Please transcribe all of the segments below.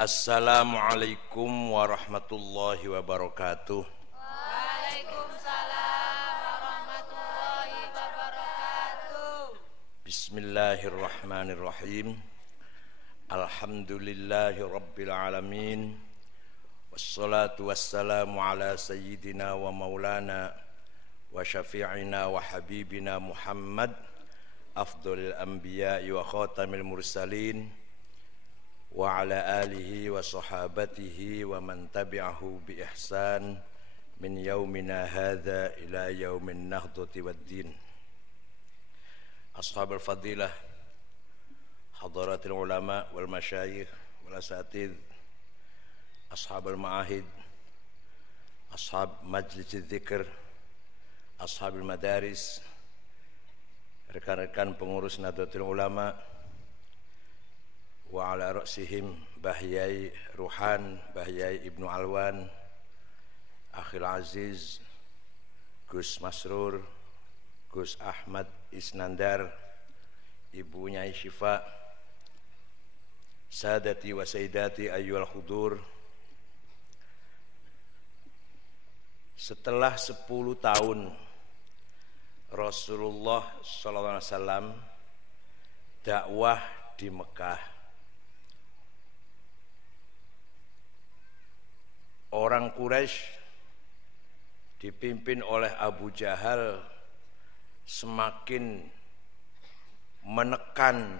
Assalamualaikum warahmatullahi wabarakatuh. Waalaikumsalam warahmatullahi wabarakatuh. Bismillahirrahmanirrahim. Alhamdulillahi rabbil alamin. Wassalatu wassalamu ala sayyidina wa maulana wa syafi'ina wa habibina Muhammad afdhalil anbiya'i wa khatamil mursalin wa ala alihi wa sahabatihi wa man tabi'ahu bi ihsan min yaumina hadza ila yaumin nahdati waddin. Ashabul fadilah, hadaratul ulama wal masyayikh wal asatidh, ashabul ma'ahid, ashab majlis dzikir, ashabul madaris, rekan-rekan pengurus Nahdlatul Ulama, wa ala ra'sihim Bahyai Ruhan, Bahyai Ibnu Alwan, Akhil Aziz, Gus Masrur, Gus Ahmad Isnandar, Ibu Nyai Syifa, Sadati wa Sayyidati ayyuhal hudur. Setelah 10 tahun Rasulullah SAW dakwah di Mekah, orang Quraisy dipimpin oleh Abu Jahal semakin menekan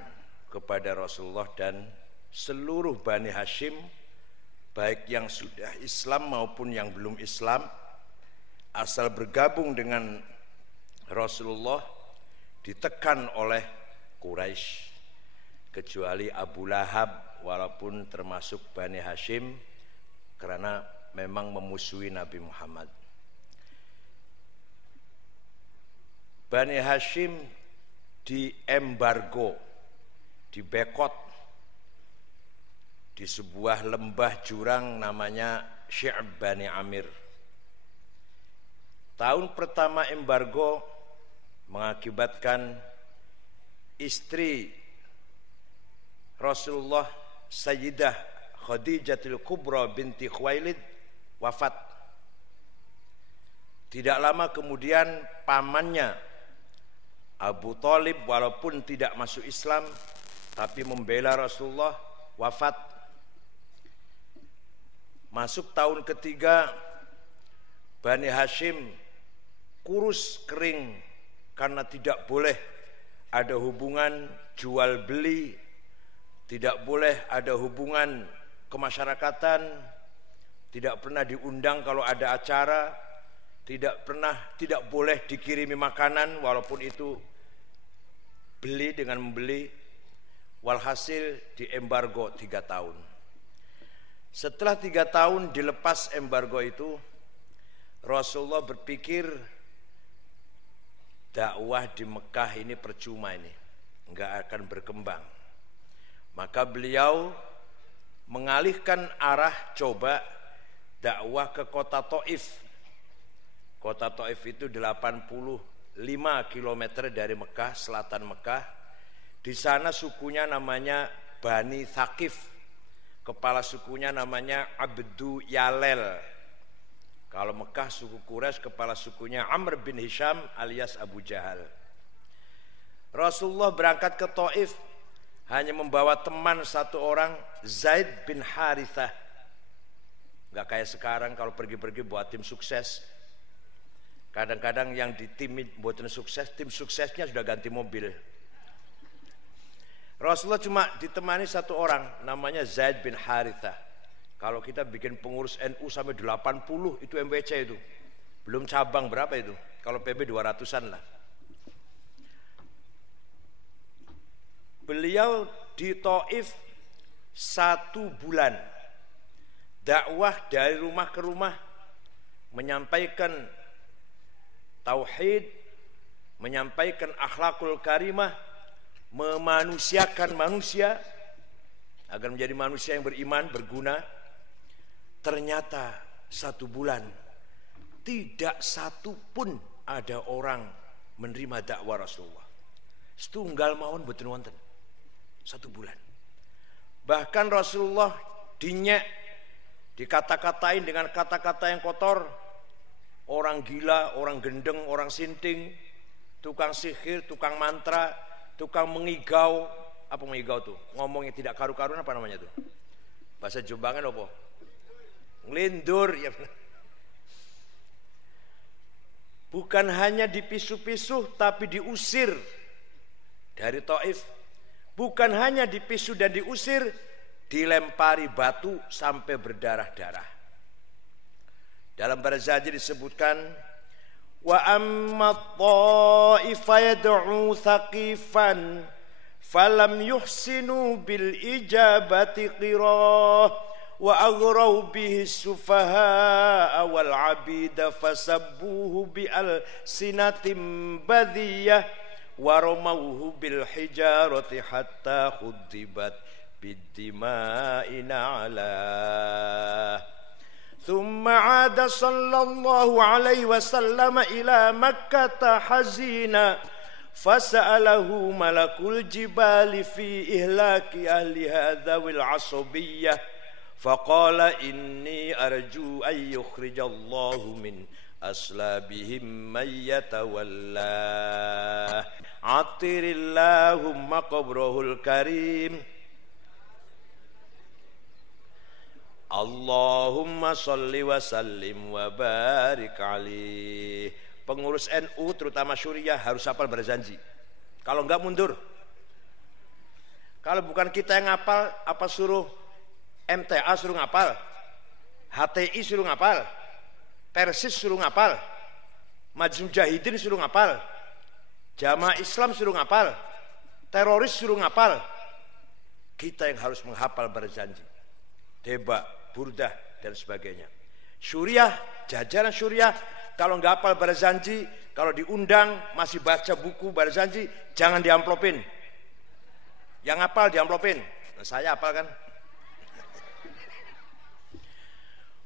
kepada Rasulullah dan seluruh Bani Hashim, baik yang sudah Islam maupun yang belum Islam, asal bergabung dengan Rasulullah ditekan oleh Quraisy, kecuali Abu Lahab walaupun termasuk Bani Hashim karena memang memusuhi Nabi Muhammad. Bani Hashim diembargo, dibekot di sebuah lembah jurang namanya Syi'b Bani Amir. Tahun pertama embargo mengakibatkan istri Rasulullah Sayyidah Khadijatul Kubra binti Khuwailid wafat. Tidak lama kemudian pamannya Abu Thalib walaupun tidak masuk Islam tapi membela Rasulullah wafat. Masuk tahun ketiga, Bani Hashim kurus kering karena tidak boleh ada hubungan jual beli, tidak boleh ada hubungan kemasyarakatan, tidak pernah diundang kalau ada acara, tidak boleh dikirimi makanan walaupun itu beli dengan membeli. Walhasil diembargo 3 tahun. Setelah 3 tahun dilepas embargo itu, Rasulullah berpikir dakwah di Mekah ini percuma, ini enggak akan berkembang. Maka beliau mengalihkan arah, coba dakwah ke kota Taif. Kota Taif itu 85 km dari Mekah, selatan Mekah. Di sana sukunya namanya Bani Thaqif. Kepala sukunya namanya Abdu Yalel. Kalau Mekah suku Quraisy, kepala sukunya Amr bin Hisham alias Abu Jahal. Rasulullah berangkat ke Taif hanya membawa teman 1 orang, Zaid bin Harithah. Gak kayak sekarang kalau pergi-pergi buat tim sukses. Kadang-kadang yang di tim buat tim suksesnya sudah ganti mobil. Rasulullah cuma ditemani 1 orang, namanya Zaid bin Harithah. Kalau kita bikin pengurus NU sampai 80 itu MWC itu. Belum cabang berapa itu? Kalau PB 200-an lah. Beliau di Taif 1 bulan dakwah dari rumah ke rumah, menyampaikan tauhid, menyampaikan akhlakul karimah, memanusiakan manusia agar menjadi manusia yang beriman, berguna. Ternyata 1 bulan tidak satu pun ada orang menerima dakwah Rasulullah. Setunggal mawon boten wonten. 1 bulan. Bahkan Rasulullah dinyek, dikata-katain dengan kata-kata yang kotor, orang gila, orang gendeng, orang sinting, tukang sihir, tukang mantra, tukang mengigau. Apa mengigau tuh? Ngomongnya tidak karu-karuan, apa namanya tuh? Bahasa Jombangan apa? Ngelindur, ya benar. Bukan hanya dipisu-pisu tapi diusir dari Taif. Bukan hanya dipisu dan diusir, dilempari batu sampai berdarah-darah. Dalam Barzanji disebutkan, wa amma ta'ifa yad'u thaqifan falam yuhsinu bil ijabati qirah wa aghraw bihi sufaha wal abida fasabbuhu bi al sinatim badiyah wa ramawhu bil hijarati hatta khudibat bid dima'i na'ala. Thumma 'ada sallallahu alaihi wasallam ila Makkah hazina fasa'alahu malakul jibali fi ihlaki ahli hadzal asabiyyah faqala inni arju an yukhrijallahu min aslabihim man yatawalla atirillahumma qabrahul karim Allahumma sholli wa sallim wa barik alaih. Pengurus NU terutama Suriah harus hafal Barzanji. Kalau enggak mundur. Kalau bukan kita yang ngapal, apa suruh MTA suruh ngapal, HTI suruh ngapal, Persis suruh ngapal, Majlis Mujahidin suruh ngapal, Jamaah Islam suruh ngapal, teroris suruh ngapal. Kita yang harus menghafal Barzanji, Deba, Burdah dan sebagainya. Suriah, jajaran Suriah, kalau nggak hafal Barzanji, kalau diundang masih baca buku Barzanji, jangan diamplopin. Yang hafal diamplopin. Nah, saya hafal kan.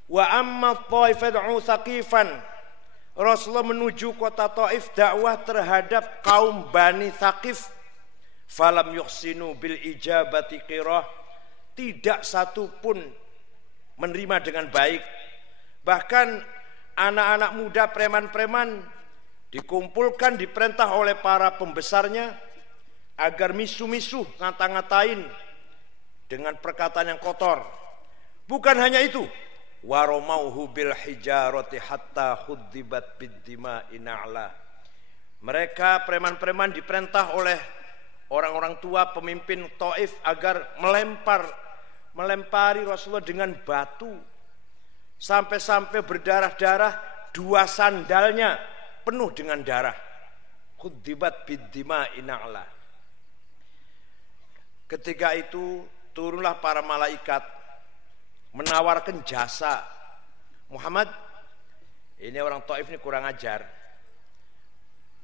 Wa amma Taifatu Thaqifan, Rasulullah menuju kota Taif dakwah terhadap kaum Bani Thaqif. Falam yuhsinu bil ijabati qirah, tidak satu pun menerima dengan baik. Bahkan anak-anak muda, preman-preman dikumpulkan, diperintah oleh para pembesarnya agar misu-misu, ngata-ngatain dengan perkataan yang kotor. Bukan hanya itu, waromauhu bil hijarati hatta khudibat bid-dima'i na'la. Mereka preman-preman diperintah oleh orang-orang tua pemimpin Taif agar melempari Rasulullah dengan batu sampai-sampai berdarah-darah, dua sandalnya penuh dengan darah. Khudibat bid-dima'i na'la. Ketika itu turunlah para malaikat menawarkan jasa. Muhammad, ini orang Taif ini kurang ajar.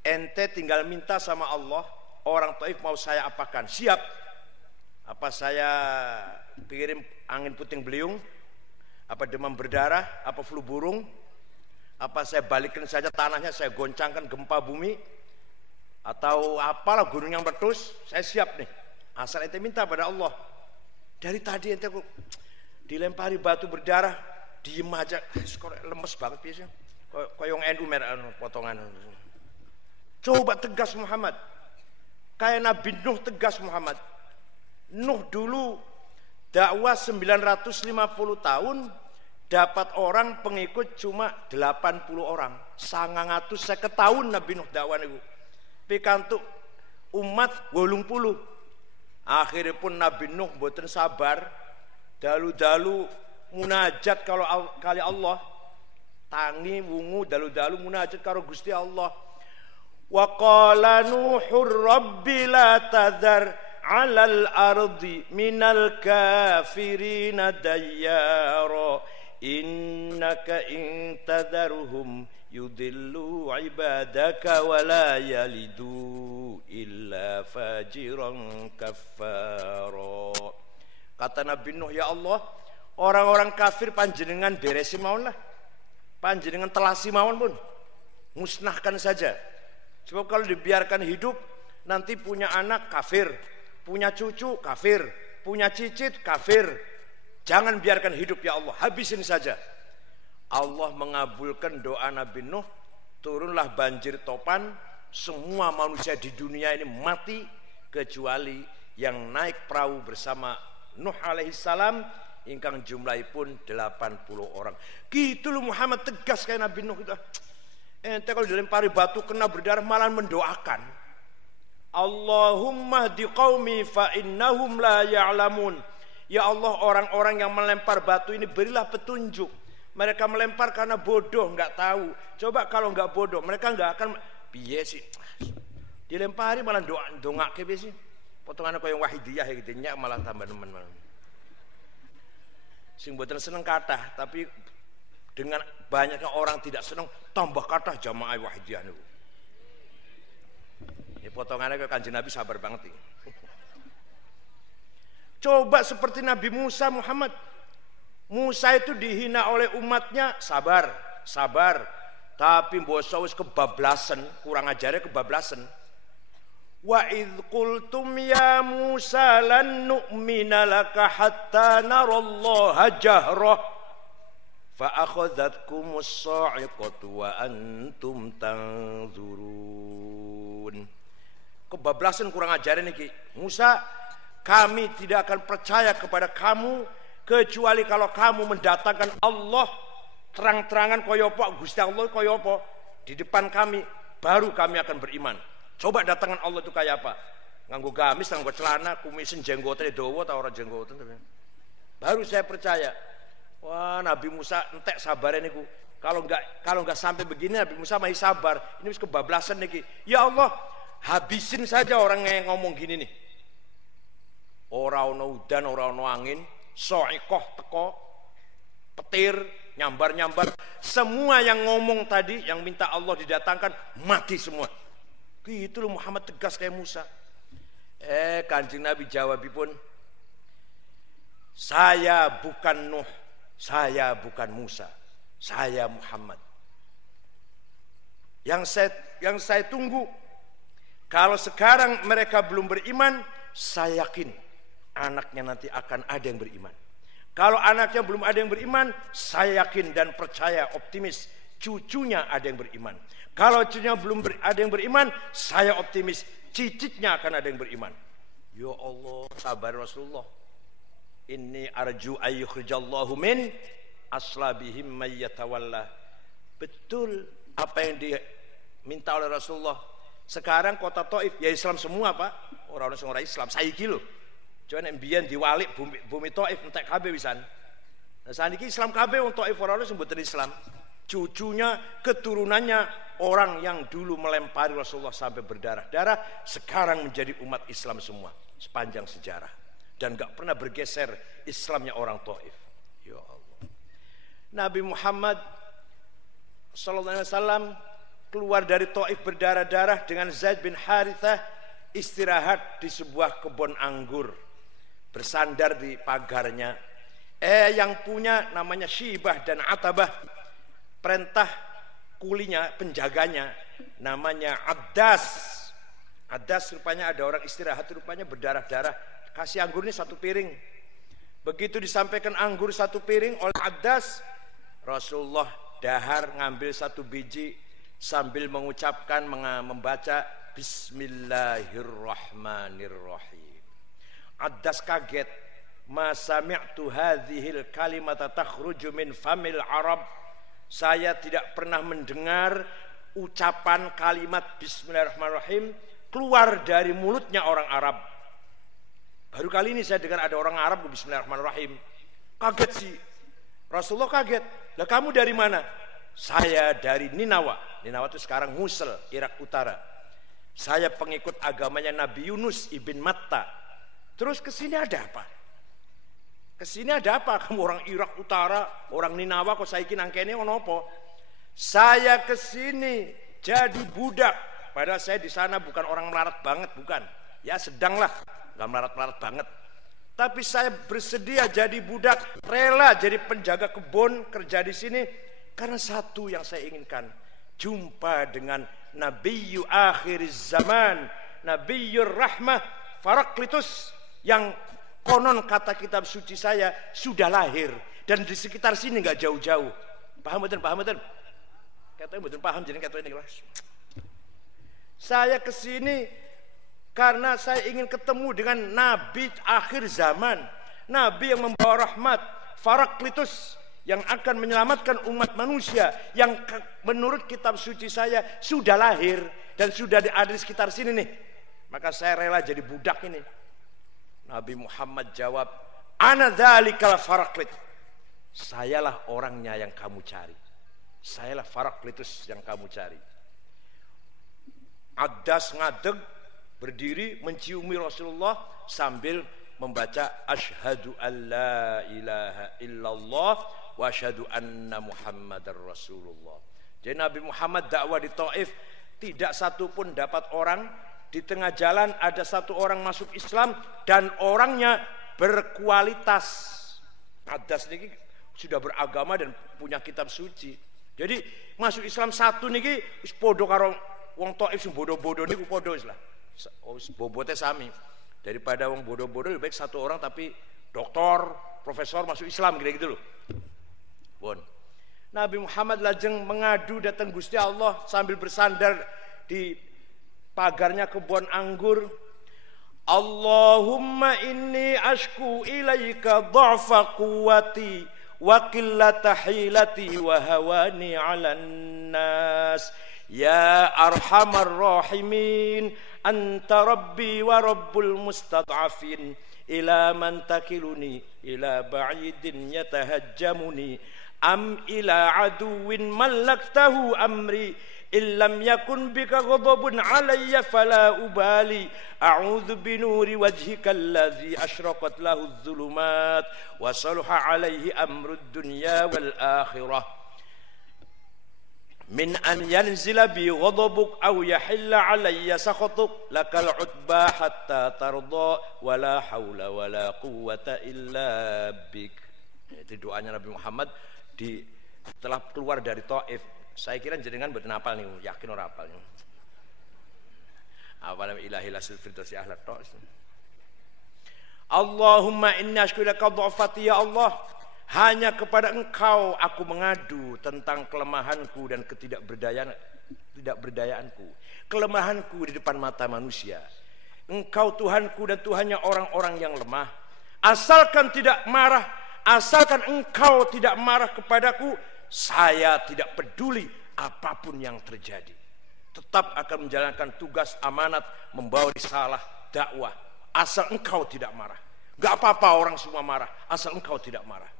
Ente tinggal minta sama Allah, orang Taif mau saya apakan? Siap. Apa saya kirim angin puting beliung? Apa demam berdarah? Apa flu burung? Apa saya balikin saja tanahnya, saya goncangkan gempa bumi? Atau apalah gunung yang meletus? Saya siap nih. Asal ente minta pada Allah. Dari tadi ente dilempari batu berdarah, diem aja, lemes banget biasanya. Koyong NU merah potongan. Coba tegas Muhammad. Kayak Nabi Nuh tegas Muhammad. Nuh dulu dakwah 950 tahun, dapat orang pengikut cuma 80 orang. 950 tahun Nabi Nuh dakwah niku. Pikantuk umat 80. Akhirnya pun Nabi Nuh mboten sabar, dalu-dalu munajat kalau kali Allah, tangi wungu dalu-dalu munajat karo Gusti Allah. Wa qala Nuhur rabbi la tadhar 'alal ardi minal kafirina dayyara innaka in tadharhum yudillu ibadaka wa la yalidu illa fajiran kaffara. Kata Nabi Nuh, ya Allah, orang-orang kafir panjenengan beresi mawon lah, panjenengan telasi mawon pun, musnahkan saja. Sebab kalau dibiarkan hidup, nanti punya anak kafir, punya cucu kafir, punya cicit kafir, Jangan biarkan hidup ya Allah, habisin saja. Allah mengabulkan doa Nabi Nuh, turunlah banjir topan, semua manusia di dunia ini mati kecuali yang naik perahu bersama Nuh alaihissalam, ingkang jumlahipun 80 orang. Gitu loh Muhammad, tegas kayak Nabi Nuh itu. Ente kalau dilempari batu kena berdarah malah mendoakan, Allahumma hdi qaumi fa innahum la ya'lamun. Ya Allah, orang-orang yang melempar batu ini berilah petunjuk. Mereka melempar karena bodoh, nggak tahu. Coba kalau nggak bodoh, mereka nggak akan. Piye sih dilempari malah dongak ke sih. Potongannya kaya wahidiyah gitu, nyak malah tambah nemen malah. Sing boten seneng kathah, tapi dengan banyaknya orang tidak senang tambah kathah jamaah wahidiyah niku. Ya potongannya ke Kanjeng Nabi sabar banget iki. Coba seperti Nabi Musa Muhammad. Musa itu dihina oleh umatnya, sabar. Tapi boso wis kebablasan, kurang ajarnya kebablasan. Wa idh qultum ya Musa lan nu'mina laka hatta narallaha jahrah fa akhadhatkumus sa'iqatu wa antum tanzurun. Kebablasan kurang ajaran niki. Musa, kami tidak akan percaya kepada kamu kecuali kalau kamu mendatangkan Allah terang-terangan kaya apa, Gusti Allah kaya apa di depan kami, baru kami akan beriman. Coba datangan Allah itu kayak apa? Nganggo gamis, nganggo celana, kumisen jenggotnya dawa ta ora jenggoten. Baru saya percaya. Wah, Nabi Musa entek sabare niku. Kalau enggak sampai begini Nabi Musa masih sabar. Ini wis kebablasan niki. Ya Allah, habisin saja orang yang ngomong gini nih. Ora ono udan, ora ono angin, soikoh teko, petir, nyambar-nyambar. Semua yang ngomong tadi, yang minta Allah didatangkan, mati semua. Gitu loh Muhammad, tegas kayak Musa. Kanjeng Nabi jawabipun, saya bukan Nuh, saya bukan Musa, saya Muhammad. Yang saya tunggu, kalau sekarang mereka belum beriman, saya yakin anaknya nanti akan ada yang beriman. Kalau anaknya belum ada yang beriman, saya yakin dan percaya, optimis, cucunya ada yang beriman. Kalau cucunya belum ada yang beriman, saya optimis, cicitnya akan ada yang beriman. Ya Allah, sabar Rasulullah. Inni arju ayyukhrijallahu min aslabihim mayyatawallah. Betul apa yang diminta oleh Rasulullah. Sekarang kota Taif ya Islam semua Pak. Orang-orang Islam saiki lho. Cuman mbiyen diwalik bumi Taif entek kabeh wisan. Nah saniki Islam kabeh wong Taif ora ono sing mboten Islam. Cucunya, keturunannya orang yang dulu melempari Rasulullah sampai berdarah-darah, sekarang menjadi umat Islam semua sepanjang sejarah, dan gak pernah bergeser Islamnya orang Taif. Ya Allah. Nabi Muhammad sallallahu alaihi wasallam keluar dari Taif berdarah-darah dengan Zaid bin Harithah, istirahat di sebuah kebun anggur, bersandar di pagarnya. Yang punya namanya Syibah dan Atabah, perintah kulinya, penjaganya namanya Addas. Addas rupanya ada orang istirahat, rupanya berdarah-darah, kasih anggur ini 1 piring. Begitu disampaikan anggur 1 piring oleh Addas, Rasulullah dahar ngambil 1 biji sambil mengucapkan, membaca Bismillahirrahmanirrahim. Addas kaget, ma sami'tu hadhil kalimata takhruju min famil Arab. Saya tidak pernah mendengar ucapan kalimat Bismillahirrahmanirrahim keluar dari mulutnya orang Arab. Baru kali ini saya dengar ada orang Arab Bismillahirrahmanirrahim. Kaget sih, Rasulullah kaget. Lah kamu dari mana? Saya dari Ninawa. Ninawa itu sekarang Mosul, Irak Utara. Saya pengikut agamanya Nabi Yunus ibn Matta. Terus kesini ada apa? Kesini ada apa? Kamu orang Irak Utara, orang Ninawa, kok saiki nangkene ono apa? Saya kesini jadi budak. Padahal saya di sana bukan orang melarat banget, bukan. Ya sedanglah, nggak melarat-melarat banget. Tapi saya bersedia jadi budak, rela jadi penjaga kebun, kerja di sini karena satu yang saya inginkan, jumpa dengan Nabiyyu akhir zaman, Nabiyyur Rahmah, Parakletus, yang Konon kata kitab suci saya sudah lahir dan di sekitar sini nggak jauh-jauh. Paham betul? Paham betul? Katanya betul paham jadi kata ini. Saya kesini karena saya ingin ketemu dengan Nabi akhir zaman, Nabi yang membawa rahmat, Parakletus yang akan menyelamatkan umat manusia yang menurut kitab suci saya sudah lahir dan sudah ada di sekitar sini nih. Maka saya rela jadi budak ini. Nabi Muhammad jawab, ana dzalikal Parakletus. Sayalah orangnya yang kamu cari. Sayalah Parakletus yang kamu cari. Adas ngadeg berdiri menciumi Rasulullah sambil membaca asyhadu alla ilaha illallah wa asyhadu anna Muhammadar Rasulullah. Jadi Nabi Muhammad dakwah di Taif tidak satu pun dapat orang, di tengah jalan ada satu orang masuk Islam dan orangnya berkualitas. Adas niki sudah beragama dan punya kitab suci. Jadi masuk Islam satu niki wis padha karo wong Taif sing bodoh-bodoh niku padha wis lah. Bobote sami. Daripada wong bodoh-bodoh lebih baik satu orang tapi doktor, profesor masuk Islam gitu loh. Bon. Nabi Muhammad lajeng mengadu datang Gusti Allah sambil bersandar di pagarnya kebun anggur. Allahumma inni ashku ilaika dha'fa quwwati wa qillata hilati wa hawani 'alan nas. Ya arhamar rahimin, anta rabbi wa rabbul mustad'afin, ila man takiluni ila ba'idin yatahajjamuni, am ila aduwin mallaktahu amri, illam yakun bika ghadabun alayya fala ubali, a'udzu binuri wajhika alladhi ashraqat lahu adh-dhulumat wa salaha alayhi amrud dunya wal akhirah, min an yanzila bi ghadabuk aw yahilla alayya sakhatuk, lakal utba hatta tarda wala haula wala quwwata illa bik. Itu doanya Nabi Muhammad setelah keluar dari Taif. Saya kira jenengan mboten hafal niku, yakin ora hafal niku. Awalam ilahi lasil firdausi ahlat tos. Allahumma inna ashku laka dhafati ya Allah. Hanya kepada Engkau aku mengadu tentang kelemahanku dan ketidakberdayaanku, kelemahanku di depan mata manusia. Engkau Tuhanku dan Tuhannya orang-orang yang lemah. Asalkan tidak marah, asalkan Engkau tidak marah kepadaku, saya tidak peduli apapun yang terjadi. Tetap akan menjalankan tugas amanat membawa risalah dakwah. Asal Engkau tidak marah. Gak apa-apa orang semua marah, asal Engkau tidak marah.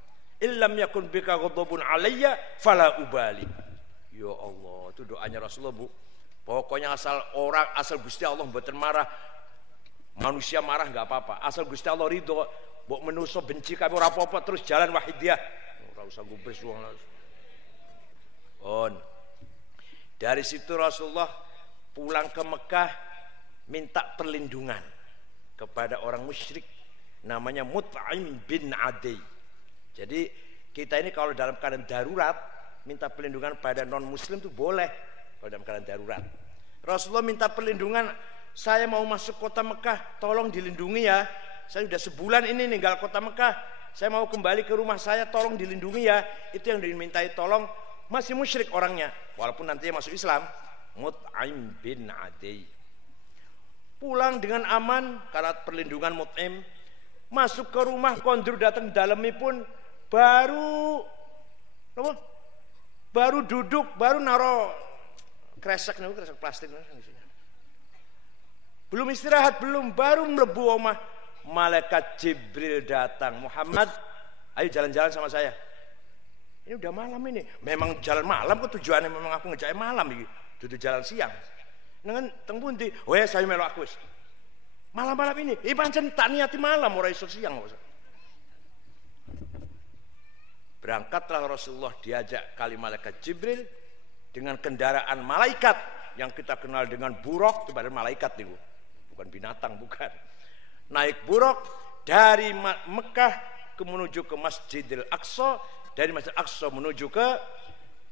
Illam yakun bika ghadabun alayya fala ubali. Ya Allah, itu doanya Rasulullah, Bu. Pokoknya asal Gusti Allah mboten marah, manusia marah enggak apa-apa. Asal Gusti Allah ridho, mbok menuso benci kabeh ora apa-apa, terus jalan wahidiyah. Ora usah gubris wong. Dari situ Rasulullah pulang ke Mekah minta perlindungan kepada orang musyrik namanya Mut'im bin Adi. Jadi kita ini kalau dalam keadaan darurat minta perlindungan pada non muslim itu boleh kalau dalam keadaan darurat. Rasulullah minta perlindungan, saya mau masuk kota Mekah, tolong dilindungi ya. Saya sudah sebulan ini ninggal kota Mekah, saya mau kembali ke rumah saya, tolong dilindungi ya. Itu yang dimintai tolong, masih musyrik orangnya, walaupun nantinya masuk Islam. Mut'im bin Adi pulang dengan aman karena perlindungan Mut'im. Masuk ke rumah, kondur datang dalemi pun baru duduk, baru naro kresek plastik. Belum istirahat, baru mlebu omah. Malaikat Jibril datang. Muhammad, ayo jalan-jalan sama saya. Ini udah malam ini. Memang jalan malam kok tujuannya memang aku ngejak malam iki. Dudu jalan siang. Nengen teng pundi? Wes saya melok aku wis. Malam-malam ini, pancen tak niati malam ora iso siang. Berangkatlah Rasulullah diajak kali malaikat Jibril dengan kendaraan malaikat yang kita kenal dengan buruk, itu padahal malaikat itu, bukan binatang, bukan. Naik buruk dari Mekah menuju ke Masjidil Aqsa, dari Masjidil Aqsa menuju ke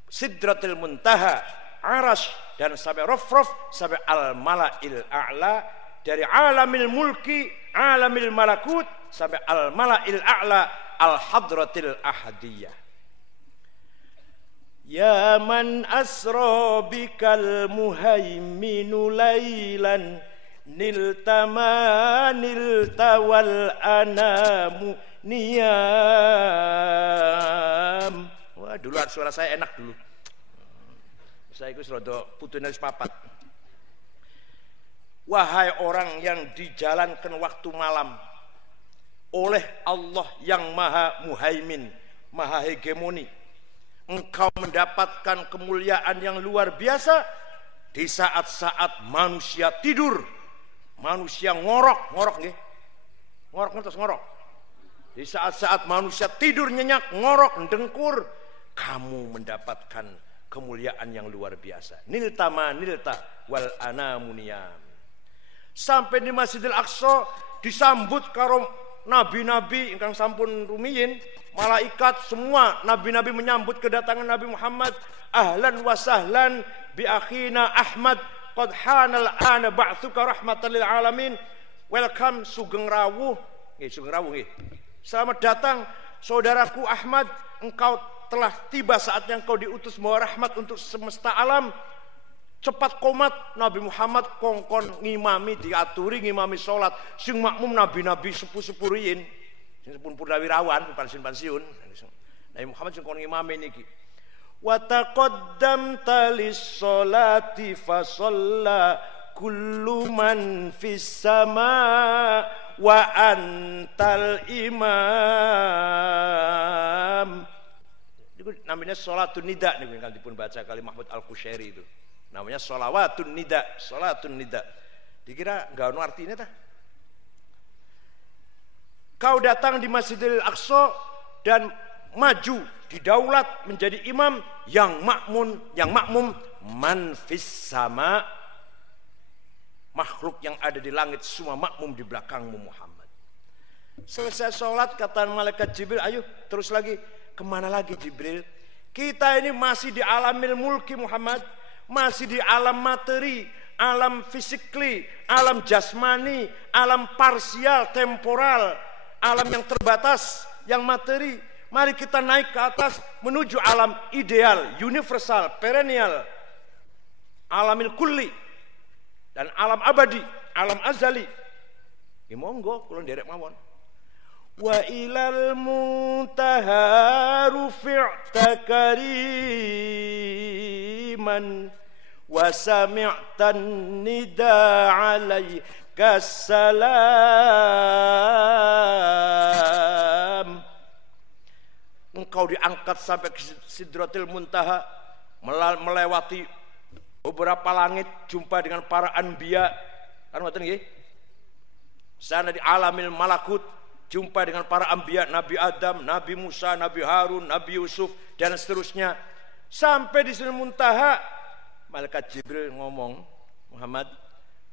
Sidratil Muntaha, Arash, dan sampai Rafraf, sampai Al-Mala'il A'la, dari alamil mulki, alamil malakut, sampai al-mala'il a'la al-hadratil ahadiyah. Ya man asra bikal muhaiminu laylan nilta wal anamu niyam. Wah, dulu suara saya enak dulu. Saya itu serodo putune wis papat. Wahai orang yang dijalankan waktu malam oleh Allah yang maha muhaimin, maha hegemoni, engkau mendapatkan kemuliaan yang luar biasa di saat-saat manusia tidur, manusia ngorok nggih. Ngorok ngertos ngorok. Di saat-saat manusia tidur nyenyak, ngorok, ndengkur, kamu mendapatkan kemuliaan yang luar biasa. Nilta wal anamuniyam. Sampai di Masjidil Aqsa disambut karo nabi-nabi ingkang sampun rumiyin, malaikat semua nabi-nabi menyambut kedatangan Nabi Muhammad. Ahlan wa sahlan bi akhina Ahmad qad hanal ana ba'tsuka rahmatan lil alamin. Welcome Sugeng Rawuh. Sugeng Rawuh nggih. Selamat datang saudaraku Ahmad, engkau telah tiba saatnya engkau diutus membawa rahmat untuk semesta alam. Cepat komat Nabi Muhammad kongkon ngimami, diaturi ngimami sholat sing makmum nabi-nabi sepuh-sepuh riyin sing sepun purnawirawan pensiun. Nabi Muhammad sing kon ngimami niki. Wa taqaddamta lis-sholati fa shalla kullu man fis sama wa antal imam. Itu namanya sholatun nida niku yang dipun baca kali Mahmud Al-Qushairi itu. Namanya sholawatun nida, sholatun nida. Dikira enggak ono artinya tah? Kau datang di Masjidil Aqsa dan maju didaulat menjadi imam yang makmum man fis sama, makhluk yang ada di langit semua makmum di belakangmu Muhammad. Selesai sholat kata malaikat Jibril, ayo terus lagi. Kemana lagi Jibril? Kita ini masih di alamil mulki Muhammad, masih di alam materi, alam fisikli, alam jasmani, alam parsial, temporal, alam yang terbatas, yang materi. Mari kita naik ke atas menuju alam ideal, universal, perennial, alamil kulli, dan alam abadi, alam azali. Ya monggo, kula nderek mawon. Wa ilal muntaha rufi'ta kariman wa sami'tan nida alaika salam. Engkau diangkat sampai ke Sidratil Muntaha, melewati beberapa langit, jumpa dengan para anbiya. Kan ngoten nggih? Sana di alamil malakut jumpa dengan para anbiya, Nabi Adam, Nabi Musa, Nabi Harun, Nabi Yusuf dan seterusnya. Sampai di Sidratil Muntaha, malaikat Jibril ngomong, Muhammad,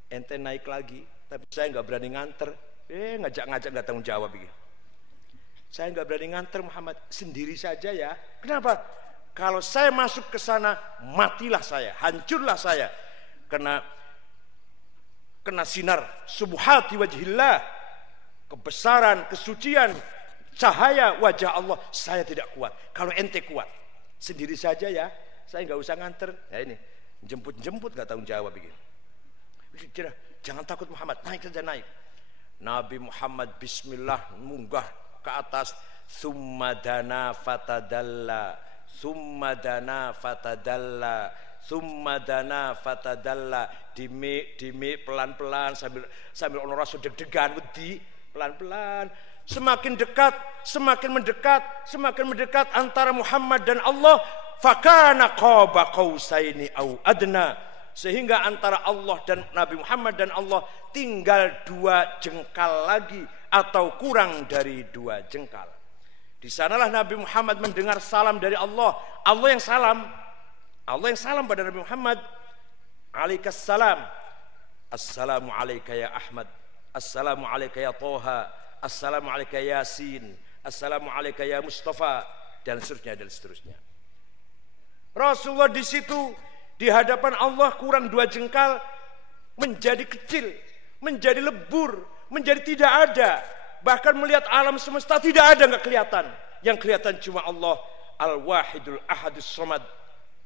ente naik lagi, tapi saya nggak berani nganter. Ngajak-ngajak nggak tanggung jawab begini. Saya nggak berani nganter Muhammad, sendiri saja ya. Kenapa? Kalau saya masuk ke sana, matilah saya, hancurlah saya. Kena sinar subuhati wajhillah, kebesaran, kesucian, cahaya wajah Allah. Saya tidak kuat. Kalau ente kuat, sendiri saja ya. Saya nggak usah nganter. Ya ini, jemput nggak tanggung jawab begini. Jangan takut Muhammad, naik saja naik. Nabi Muhammad Bismillah munggah ke atas, summa dana fatadalla, summa dana fatadalla, summa dana fatadalla. Dimi pelan-pelan sambil ono rasa deg-degan wedi, pelan-pelan. Semakin dekat, semakin mendekat antara Muhammad dan Allah. Fakana qaba qausaini au adna, sehingga antara Allah dan Nabi Muhammad dan Allah tinggal 2 jengkal lagi atau kurang dari 2 jengkal. Di sanalah Nabi Muhammad mendengar salam dari Allah. Allah yang salam pada Nabi Muhammad. Alaikassalam. Assalamu alayka ya Ahmad. Assalamu alayka ya Toha. Assalamu alayka ya Yasin. Assalamu alayka ya Mustafa, dan seterusnya. Rasulullah di situ di hadapan Allah kurang 2 jengkal menjadi kecil, menjadi lebur, menjadi tidak ada. Bahkan melihat alam semesta tidak ada, nggak kelihatan. Yang kelihatan cuma Allah, Al-Wahidul Ahadus Somad.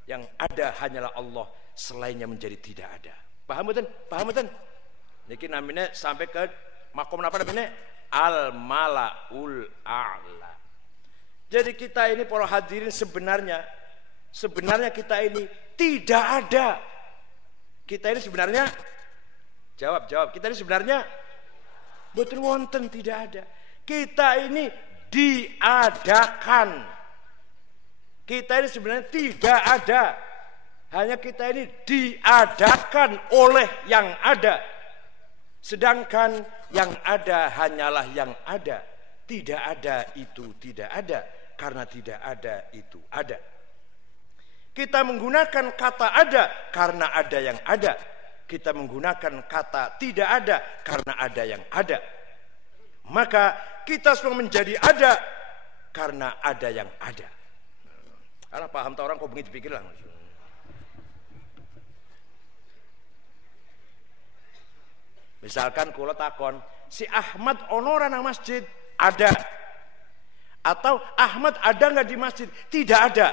Yang ada hanyalah Allah, selainnya menjadi tidak ada. Paham betul? Paham betul? Niki namanya sampai ke makom apa namanya? Al-Malaul A'la. Jadi kita ini para hadirin sebenarnya kita ini tidak ada. Kita ini sebenarnya jawab. Kita ini sebenarnya betul wonten tidak ada. Kita ini diadakan. Kita ini sebenarnya tidak ada. Hanya kita ini diadakan oleh yang ada. Sedangkan yang ada hanyalah yang ada. Tidak ada itu tidak ada. Karena tidak ada itu ada. Kita menggunakan kata ada karena ada yang ada. Kita menggunakan kata tidak ada karena ada yang ada. Maka kita semua menjadi ada karena ada yang ada. Karena paham tak orang kok begitu pikir lah. Misalkan kula takon, si Ahmad ono ora nang masjid? Ada. Atau Ahmad ada nggak di masjid? Tidak ada.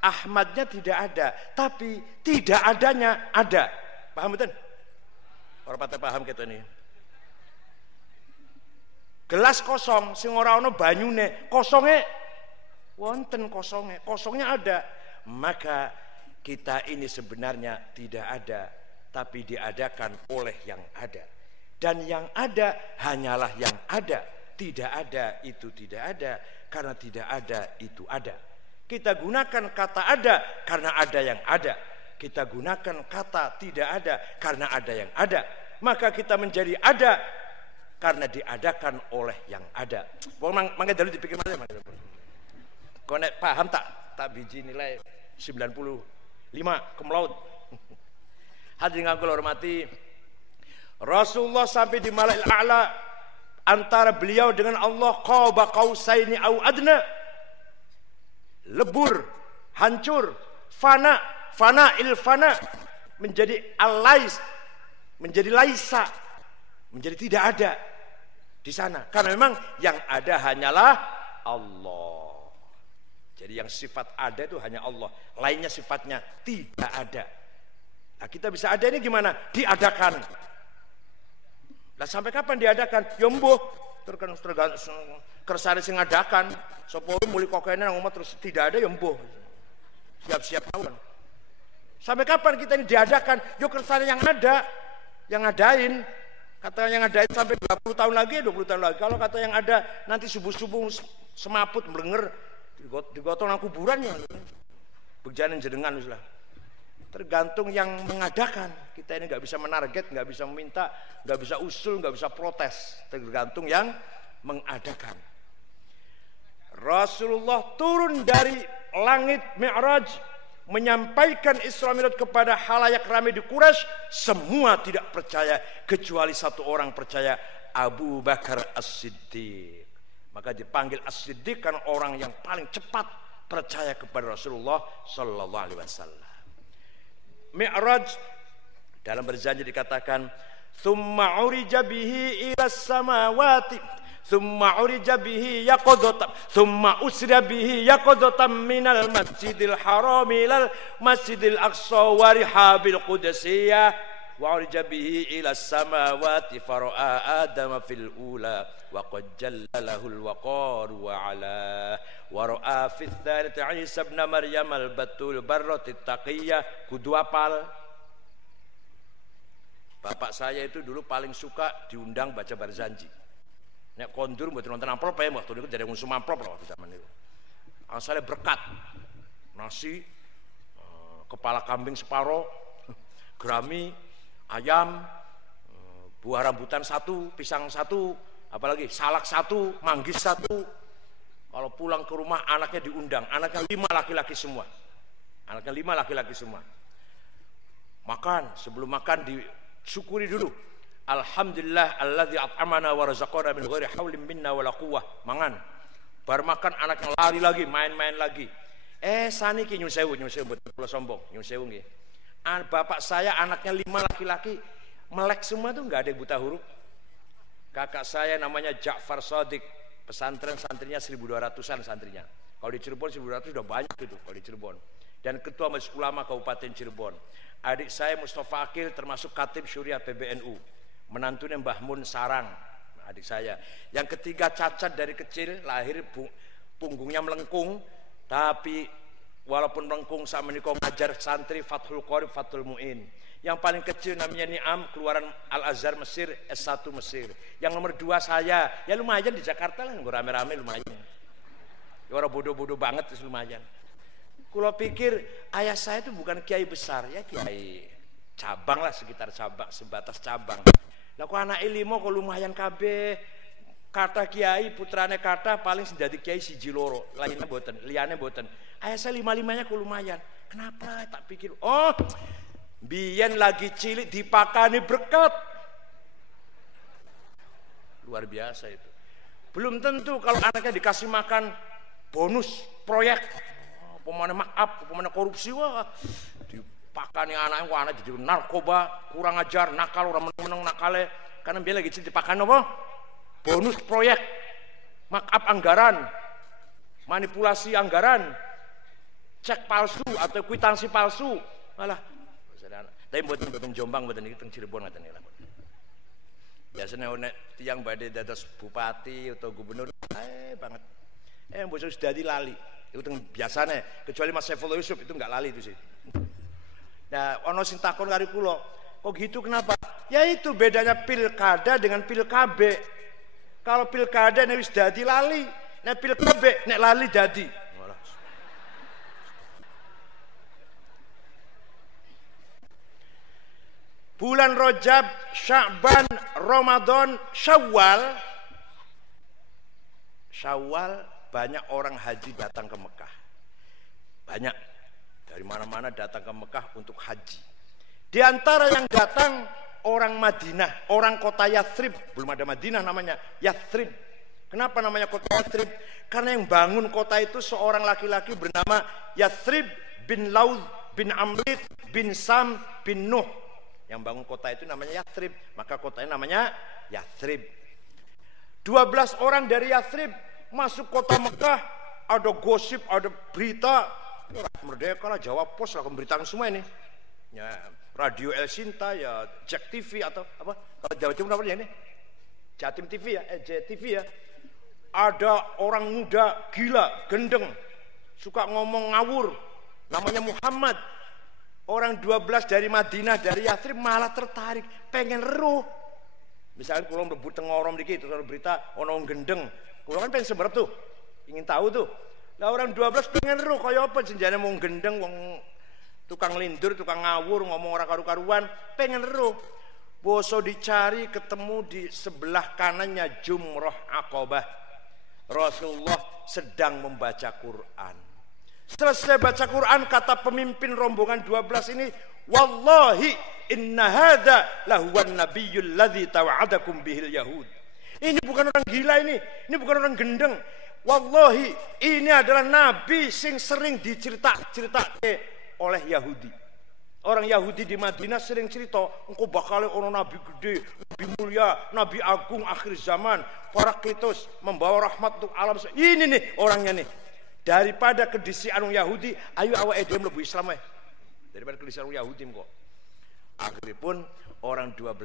Ahmadnya tidak ada, tapi tidak adanya ada. Paham betul? Orang patah paham kita nih. Gelas kosong, sing ora ono banyune, kosonge wonten kosonge, kosongnya ada. Maka kita ini sebenarnya tidak ada, tapi diadakan oleh yang ada. Dan yang ada hanyalah yang ada. Tidak ada itu tidak ada, karena tidak ada itu ada. Kita gunakan kata ada karena ada yang ada. Kita gunakan kata tidak ada karena ada yang ada. Maka kita menjadi ada karena diadakan oleh yang ada. Mangga dulu dipikir mana? Kau nek paham tak biji nilai 95 kumlaut. Hadirin yang kula hormati, Rasulullah sampai di Mala'il A'la, antara beliau dengan Allah qaba qausaini au adna. Lebur, hancur, fana ilfana, menjadi alais, menjadi laisa, menjadi tidak ada di sana. Karena memang yang ada hanyalah Allah. Jadi yang sifat ada itu hanya Allah, lainnya sifatnya tidak ada. Nah, kita bisa ada ini gimana? Diadakan. Nah, sampai kapan diadakan? Yombo tergantung kersane sing ngadakan. Sapa muli kokene nang omah terus tidak ada ya mbuh. Siap-siap mawon. Sampai kapan kita ini diadakan? Yo kersane yang ada, yang ngadain. Kata yang ngadain sampai 20 tahun lagi, 20 tahun lagi. Kalau kata yang ada nanti subuh-subuh semaput melenger digotong nang kuburan ya. Bejanen jenengan wis lah. Tergantung yang mengadakan. Kita ini nggak bisa menarget, nggak bisa meminta, nggak bisa usul, nggak bisa protes. Tergantung yang mengadakan. Rasulullah turun dari langit Mi'raj menyampaikan Isra Mi'raj kepada halayak ramai di Quraisy. Semua tidak percaya kecuali satu orang percaya, Abu Bakar As-Siddiq. Maka dipanggil As-Siddiq kan orang yang paling cepat percaya kepada Rasulullah sallallahu alaihi wasallam. Mi'raj dalam berjanji dikatakan, "Tsumma urija bihi ila samawati." Thumma urija bihi yaqadatan thumma usra bihi yaqadatan minal masjidil haram ilal masjidil aqsa wa rihabil qudsiyah wa urija bihi ila samawati fara'a adama fil ula wa qad jallalahul waqar wa ala wa ra'a fil thalith Isa ibn Maryam al batul barratit taqiyah. Kudu apal. Bapak saya itu dulu paling suka diundang baca barzanji. Nek kondur mboten nonton amplop ya waktu itu jadi ngusum amplop waktu zaman itu. Asalnya berkat. Nasi, kepala kambing separoh, gerami, ayam, buah rambutan 1, pisang 1, apalagi salak 1, manggis 1. Kalau pulang ke rumah anaknya diundang, anaknya 5 laki-laki semua. Anaknya 5 laki-laki semua. Makan, sebelum makan disyukuri dulu. Alhamdulillah alladzi at'amana wa razaqana min ghairi haulin minna wala quwwah. Mangan. Bar makan anaknya lari lagi, main-main lagi. Saniki nyun sewu mboten kula sombong, nyun sewu nggih. Bapak saya anaknya 5 laki-laki, melek semua tuh enggak ada yang buta huruf. Kakak saya namanya Ja'far Shadiq, pesantren santrinya 1200-an santrinya. Kalau di Cirebon 1200 sudah banyak itu kalau di Cirebon. Dan ketua Majelis Ulama Kabupaten Cirebon. Adik saya Mustafa Akil termasuk Khatib Syuriah PBNU. Menantunya Mbah Mun Sarang, adik saya. Yang ketiga cacat dari kecil, lahir punggungnya melengkung, tapi walaupun melengkung sama niko ngajar santri Fathul Qorib, Fathul Mu'in. Yang paling kecil namanya Ni'am, keluaran Al-Azhar Mesir, S1 Mesir. Yang nomor 2 saya, ya lumayan di Jakarta lah, rame-rame lumayan. Ya orang bodoh-bodoh banget lumayan. Kalau pikir ayah saya itu bukan kiai besar, ya kiai cabang lah, sekitar cabang, sebatas cabang. Lah kok anak ilmu kok lumayan kabeh. Kata kiai putrane kata paling jadi kiai siji loro, lainnya boten, liyane boten. Ayah saya 5-5-nya kok lumayan. Kenapa? Tak pikir, oh biyen lagi cilik dipakani berkat. Luar biasa itu. Belum tentu kalau anaknya dikasih makan bonus proyek, pemana makap, pemana korupsi, wah dipakani anaknya, wah anak jadi narkoba, kurang ajar, nakal, orang menang nakale, karena dia lagi cilik dipakani apa? Bonus proyek, makap anggaran, manipulasi anggaran, cek palsu atau kwitansi palsu, malah. Tapi buatan Jombang, buatan ini teng Cirebon ngaten lah. Biasanya nek tiang badhe dados bupati atau gubernur, banget. Bosok sudah lali. Itu teng biasane, kecuali Mas Saifullah Yusuf itu enggak lali itu sih. Nah, ono sing takon karo kula, kok gitu kenapa? Ya itu bedanya pilkada dengan pilkabe. Kalau pilkada nek wis dadi lali, nek pilkabe nek lali dadi. Bulan Rajab, Sya'ban, Ramadan, Syawal banyak orang haji datang ke Mekah. Banyak dari mana-mana datang ke Mekah untuk haji. Di antara yang datang orang Madinah, orang kota Yathrib, belum ada Madinah namanya, Yathrib. Kenapa namanya kota Yathrib? Karena yang bangun kota itu seorang laki-laki bernama Yathrib bin Laud bin Amrit bin Sam bin Nuh. Yang bangun kota itu namanya Yathrib, maka kotanya namanya Yathrib. 12 orang dari Yathrib masuk kota Mekah, ada gosip, ada berita, Merdeka lah, Jawa Pos lah, pemberitaan semua ini. Ya, Radio El Sinta, ya Jack TV atau apa? Kalau Jawa Timur namanya ini, Jatim TV ya, JTV ya. Ada orang muda gila, gendeng, suka ngomong ngawur, namanya Muhammad. Orang 12 dari Madinah, dari Yathrib malah tertarik, pengen roh. Misalnya kalau rebut tengorom dikit, terus ada berita orang gendeng, kalau kan pengen seberap tuh, ingin tahu tuh. Nah orang 12 pengen roh, kayak apa jenjane mau gendeng, wong tukang lindur, tukang ngawur, ngomong orang karu-karuan, pengen roh. Boso dicari, ketemu di sebelah kanannya Jumrah Aqabah. Rasulullah sedang membaca Quran. Selesai baca Quran, kata pemimpin rombongan 12 ini, wallahi inna hadza lahuwan nabiyyul ladzi tawa'adakum bihil yahud. Ini bukan orang gila ini bukan orang gendeng. Wallahi ini adalah nabi sing sering dicerita-cerita oleh Yahudi. Orang Yahudi di Madinah sering cerita, engkau bakal ono nabi gede, nabi mulia, nabi agung akhir zaman, Parakletos membawa rahmat untuk alam. Ini nih orangnya nih. Daripada kedisian Yahudi, ayo awak edem lebu Islam daripada kedisian Yahudi kok. Akhirnya pun orang 12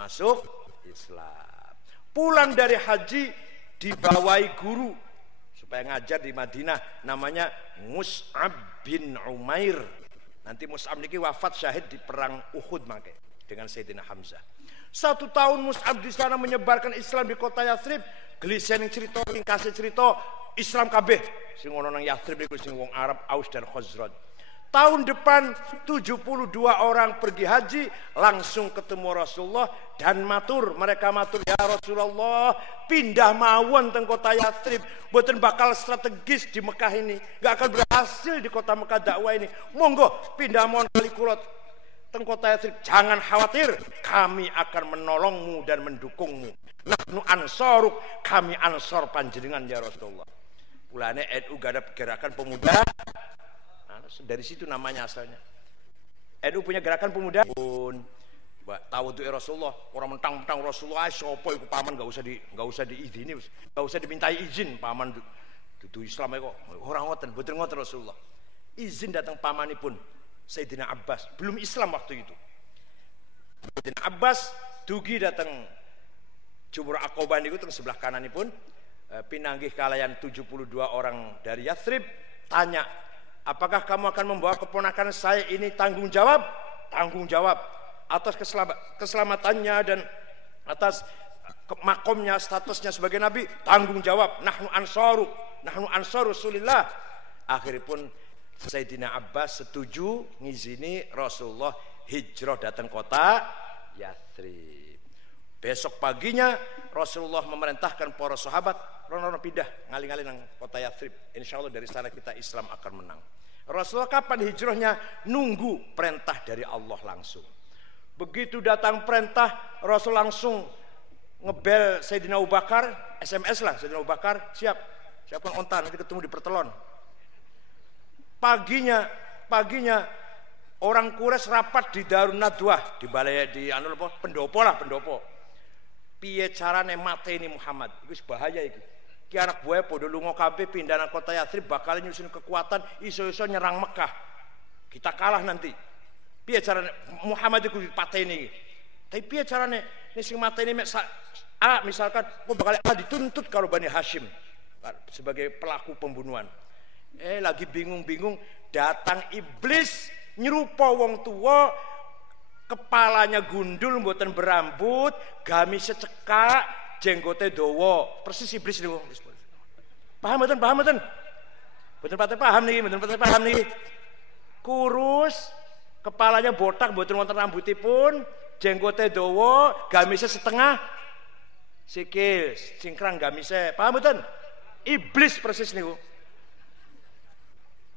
masuk Islam. Pulang dari haji dibawai guru supaya ngajar di Madinah, namanya Mus'ab bin Umair. Nanti Mus'ab niki wafat syahid di perang Uhud make dengan Sayyidina Hamzah. 1 tahun Mus'ab di sana menyebarkan Islam di kota Yathrib. Gelisen yang cerita, ringkasnya cerita Islam kabeh. Sing ono nang Yathrib iku sing wong Arab, Aus dan Khazraj. Tahun depan 72 orang pergi haji, langsung ketemu Rasulullah dan matur, mereka matur, ya Rasulullah, pindah mawon teng kota Yathrib, mboten bakal strategis di Mekah ini, gak akan berhasil di kota Mekah dakwah ini. Monggo pindah mawon kali kula teng kota Yathrib, jangan khawatir, kami akan menolongmu dan mendukungmu. Nahnu ansaruk, kami ansor panjenengan ya Rasulullah. Mulane NU gak ada gerakan pemuda. Nah, dari situ namanya asalnya. NU punya gerakan pemuda. tawadhu'e Rasulullah, orang mentang-mentang Rasulullah sapa iku paman enggak usah diizini, enggak usah dimintai izin paman dudu Islam kok. Ora ngoten, mboten ngoten Rasulullah. Izin datang pamanipun Sayyidina Abbas, belum Islam waktu itu. Sayyidina Abbas dugi datang Jumrah Aqabah niku teng sebelah kananipun pinanggih kalayan 72 orang dari Yathrib, tanya, apakah kamu akan membawa keponakan saya ini tanggung jawab? Tanggung jawab atas keselamatannya dan atas makomnya, statusnya sebagai nabi, tanggung jawab. Nahnu ansaru Rasulillah. Akhiripun Sayyidina Abbas setuju ngizini Rasulullah hijrah datang kota Yathrib. Besok paginya Rasulullah memerintahkan para sahabat rono pindah ngali-ngali nang kota Yathrib. Insyaallah dari sana kita Islam akan menang. Rasulullah kapan hijrahnya? Nunggu perintah dari Allah langsung. Begitu datang perintah, Rasul langsung ngebel Sayyidina Abu Bakar, SMS lah Sayyidina Abu Bakar, siapkan onta nanti ketemu di Pertelon. Paginya orang Quraisy rapat di Darun Nadwah, di balai di pendopo. Piye carane mateni Muhammad? Iku bahaya iki. Ki anak buaya padha lunga kabeh pindah nang kota Yathrib bakal nyusun kekuatan iso-iso nyerang Mekah. Kita kalah nanti. Piye carane Muhammad iku dipateni? Tapi piye carane nek sing mateni mek misalkan bakal dituntut karo Bani Hashim sebagai pelaku pembunuhan. Lagi bingung-bingung datang iblis nyerupa wong tua, kepalanya gundul mboten berambut, gamise cekak, jenggote dawa, persis iblis niku. Paham mboten? Mboten paham niki. Kurus, kepalanya botak, mboten wonten rambutipun, jenggote dawa, gamise setengah sikil, singkrang gamise. Paham mboten? Iblis persis niku.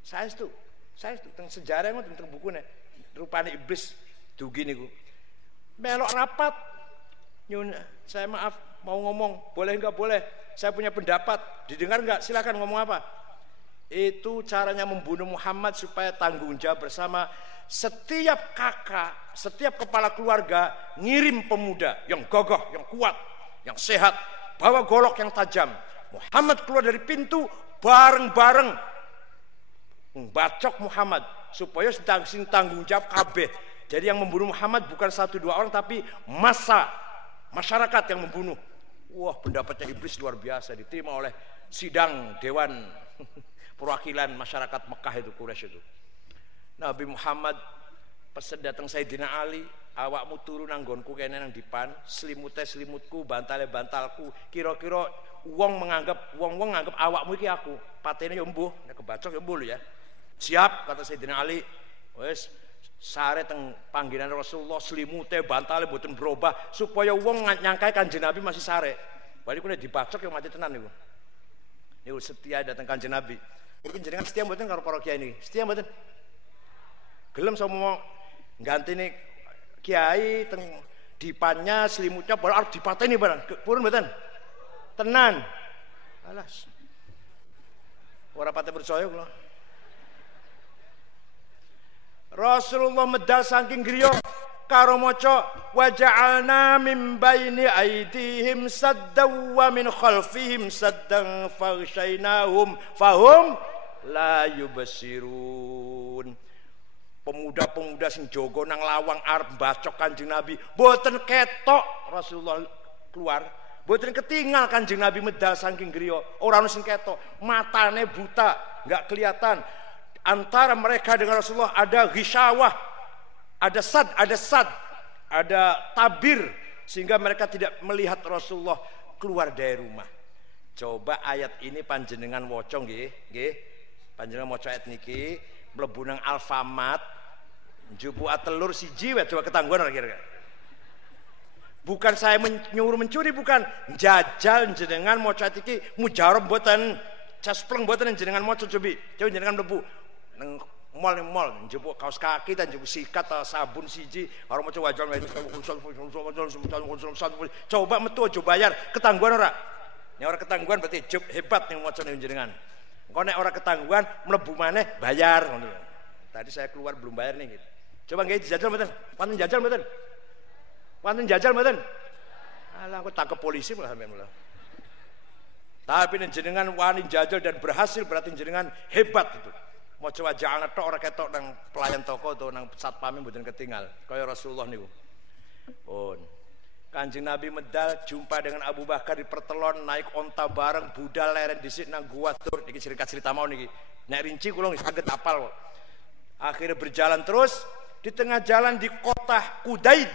Saya itu teng sejarah ngoten teng bukune. Rupane iblis dugi niku. Melok rapat. Nyun, saya maaf mau ngomong, boleh enggak boleh? Saya punya pendapat. Didengar enggak? Silakan ngomong apa? Itu caranya membunuh Muhammad supaya tanggung jawab bersama. Setiap kakak, setiap kepala keluarga ngirim pemuda yang gagah, yang kuat, yang sehat, bawa golok yang tajam. Muhammad keluar dari pintu bareng-bareng bacok Muhammad supaya sing tanggung jawab kabeh. Jadi yang membunuh Muhammad bukan 1-2 orang tapi masyarakat yang membunuh. Wah, pendapatnya iblis luar biasa, diterima oleh sidang dewan perwakilan masyarakat Mekah itu, Quraisy itu. Nabi Muhammad pesen datang Sayyidina Ali, awakmu turu nang nggonku kene nang dipan, selimutku, bantalku. Kira-kira wong nganggap awakmu iki aku. Patene yo mbuh, nek kebacok yo mbuh ya. Siap, kata Sayyidina Ali. Wes sare teng panggilan Rasulullah, selimute, bantale mboten berubah supaya wong nyangkae Kanjeng Nabi masih sare. Bali kene dibacok yo mati tenan niku. Niku setia datang Kanjeng Nabi. Mungkin jenengan setia mboten karo para kiai niki? Setia mboten? Gelem sama gantine kiai teng dipannya selimutnya baru arep dipateni barang. Purun mboten? Tenan. Alas. Ora pate percaya kula. Rasulullah medal saking griya karo maca wa ja'alna min baini aydihim saddan wa min khalfihim saddan faghshaynahum fahum la yubsirun. Pemuda-pemuda sing jaga nang lawang arep bacok Kanjeng Nabi mboten ketok Rasulullah keluar, mboten ketinggal Kanjeng Nabi medal saking griya, ora ono sing ketok, matane buta, enggak kelihatan. Antara mereka dengan Rasulullah ada ghisyawah, ada sad, ada tabir, sehingga mereka tidak melihat Rasulullah keluar dari rumah. Coba ayat ini panjenengan waca nggih, panjenengan waca ayat niki mlebu nang Alfamart, njupu telur siji wae coba ketangguhan kira-kira. Bukan saya nyuruh mencuri, bukan, jajal jenengan maca ayat iki mujarab mboten, caspleng mboten jenengan maca coba jenengan mlebu nang mall njupuk kaos kaki dan njupuk sikat sabun siji karo maca wajal coba metu aja bayar ketangguhan ora? Nek ora ketangguhan berarti job hebat ning macane jenengan. Engko nek ora ketangguhan mlebu maneh bayar ngono. Tadi saya keluar belum bayar nih gitu. Coba nggih dijajal mboten? Panen jajal mboten? Wonten jajal mboten? Alah aku tangkep polisi malah sampean. Tapi jenengan wani jajal dan berhasil berarti jenengan hebat itu. Mau coba jangan tok ora ketok nang pelayan toko atau nang satpame mboten ketinggal. Kaya Rasulullah niku. Pun Kanjeng Nabi medal jumpa dengan Abu Bakar di pertelon naik onta bareng budal leren dhisik nang gua tur niki cerita mau niki. Nek rinci kula nggih saged apal kok. Akhirnya berjalan terus di tengah jalan di kota Kudaid,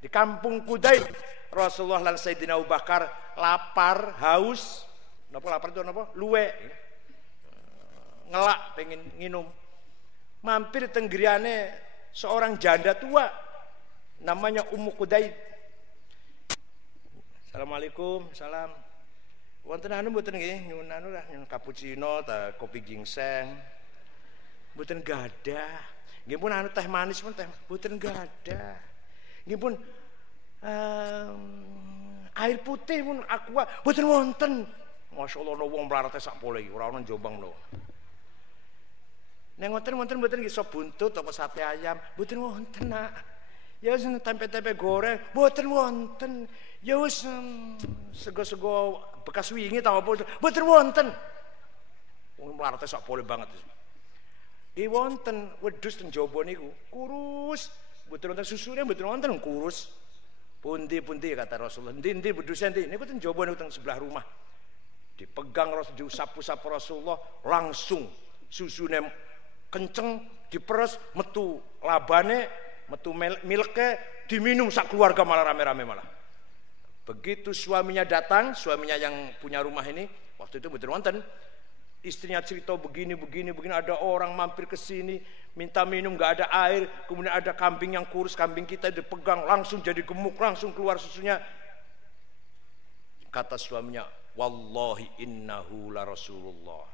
di kampung Kudaid, Rasulullah dan Sayyidina Abu Bakar lapar, haus, napa lapar itu napa? Luwe. Ngelak pengen nginum. Mampir teng griyane seorang janda tua namanya Ummu Kudaid. Assalamualaikum, salam. Wonten anu mboten nggih, nyuwun anu lah, nyuwun cappuccino ta kopi ginseng. Mboten gadah. Nggih pun anu teh manis pun teh mboten gadah. Nggih pun air putih pun aqua mboten wonten. Masyaallah ana wong mlarate sak pole iki, ora ana Jombang lho. Nek wonten mboten nggih sop buntut apa sate ayam, mboten wonten nak. Ya wis tempe-tempe goreng, mboten wonten. Ya wis sego-sego bekas wingi ta apa, mboten wonten. Wong mlarate sak pole banget. Nggih wonten wedhus teng jaba niku, kurus. Mboten wonten susune, mboten wonten kurus. Pundi-pundi kata Rasulullah. Endi wedhus endi? Niku teng jaba niku teng sebelah rumah. Dipegang Rasul, diusapu-sapu Rasulullah, langsung susune kenceng, diperes, metu labane, metu milke, diminum sak keluarga malah rame-rame malah. Begitu suaminya datang, suaminya yang punya rumah ini, waktu itu mboten wonten. Istrinya cerita begini, ada orang mampir ke sini minta minum, nggak ada air, kemudian ada kambing yang kurus, kambing kita dipegang langsung jadi gemuk, langsung keluar susunya. Kata suaminya, wallahi innahu la Rasulullah.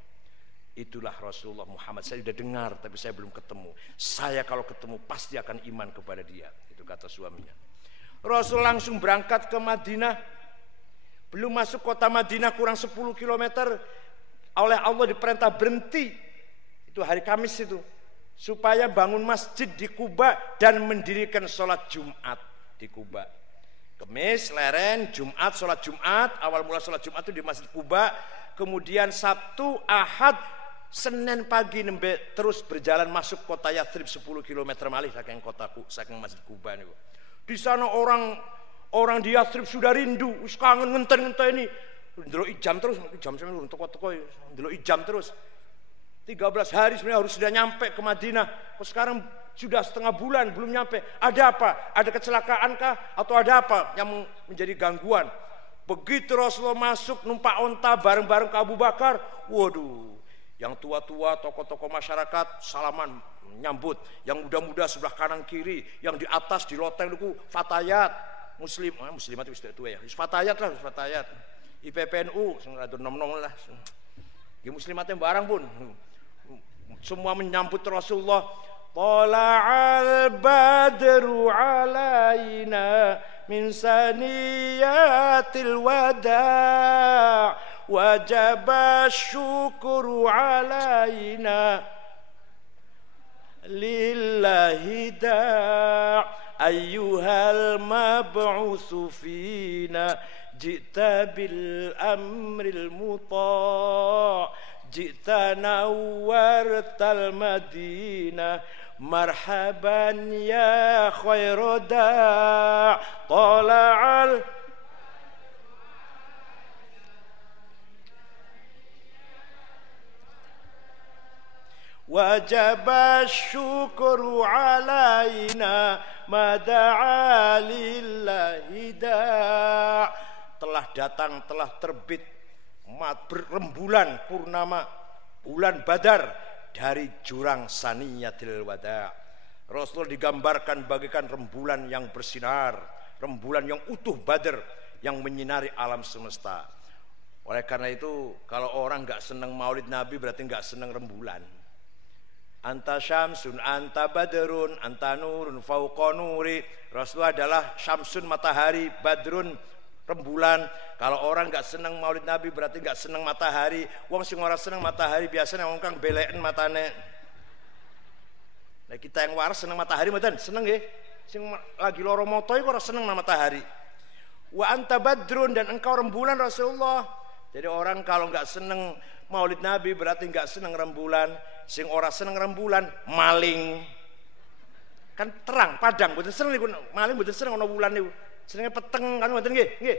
Itulah Rasulullah Muhammad. Saya sudah dengar tapi saya belum ketemu. Saya kalau ketemu pasti akan iman kepada dia. Itu kata suaminya. Rasul langsung berangkat ke Madinah. Belum masuk kota Madinah kurang 10 kilometer. Oleh Allah diperintah berhenti, itu hari Kamis itu, supaya bangun masjid di Kuba dan mendirikan sholat Jumat di Kuba. Kamis, leren, Jumat, sholat Jumat. Awal mula sholat Jumat itu di Masjid Kuba. Kemudian Sabtu, Ahad, Senin pagi nembe terus berjalan masuk kota Yathrib 10 km malih saking kotaku, saking Masjid Kuba niku. Di sana orang di Yathrib sudah rindu, wis kangen ngenten-ngenteni. Ndelok ijam terus, jam sampe urung teko-teko ndelok ijam terus. 13 hari sebenarnya harus sudah nyampe ke Madinah. Kok sekarang sudah setengah bulan belum nyampe. Ada apa? Ada kecelakaan kah? Atau ada apa yang menjadi gangguan? Begitu Rasulullah masuk numpak onta bareng-bareng ke Abu Bakar, waduh, yang tua-tua, tokoh-tokoh masyarakat salaman nyambut, yang muda-muda sebelah kanan kiri, yang di atas di loteng itu fatayat, muslimat itu tua ya, fatayat lah, fatayat. IPPNU sing rada nom-nom lah. Nggih muslimatnya barang pun. Semua menyambut Rasulullah. Tala'al badru alaina min saniyatil wada' wajaba syukru alaina lillahi da' ayyuhal mab'utsu fina ji'ta bil amril muta' ji'ta nawwartal madinah marhaban ya khairu da' tala'al wajaba syukru alaina mada'a lillahi da' telah datang, telah terbit rembulan purnama bulan Badar dari jurang Saniyatil Wada'. Rasul digambarkan bagaikan rembulan yang bersinar, rembulan yang utuh Badar yang menyinari alam semesta. Oleh karena itu kalau orang nggak senang Maulid Nabi berarti nggak senang rembulan. Anta syamsun, anta badrun, anta nurun fauqa nuri. Rasulullah adalah syamsun matahari, badrun rembulan. Kalau orang nggak senang Maulid Nabi berarti nggak senang matahari. Wong sing ora senang matahari biasanya wong kang beleken matane. Nah kita yang waras senang matahari mboten? Seneng nggih? Sing lagi loro moto iku ora seneng nama matahari. Wa anta badrun, dan engkau rembulan Rasulullah. Jadi orang kalau enggak seneng Maulid Nabi berarti enggak seneng rembulan. Sing ora seneng rembulan maling. Kan terang padang, mboten seneng niku maling, mboten seneng ana wulan niku. Senenge peteng kan mboten nggih? Nggih.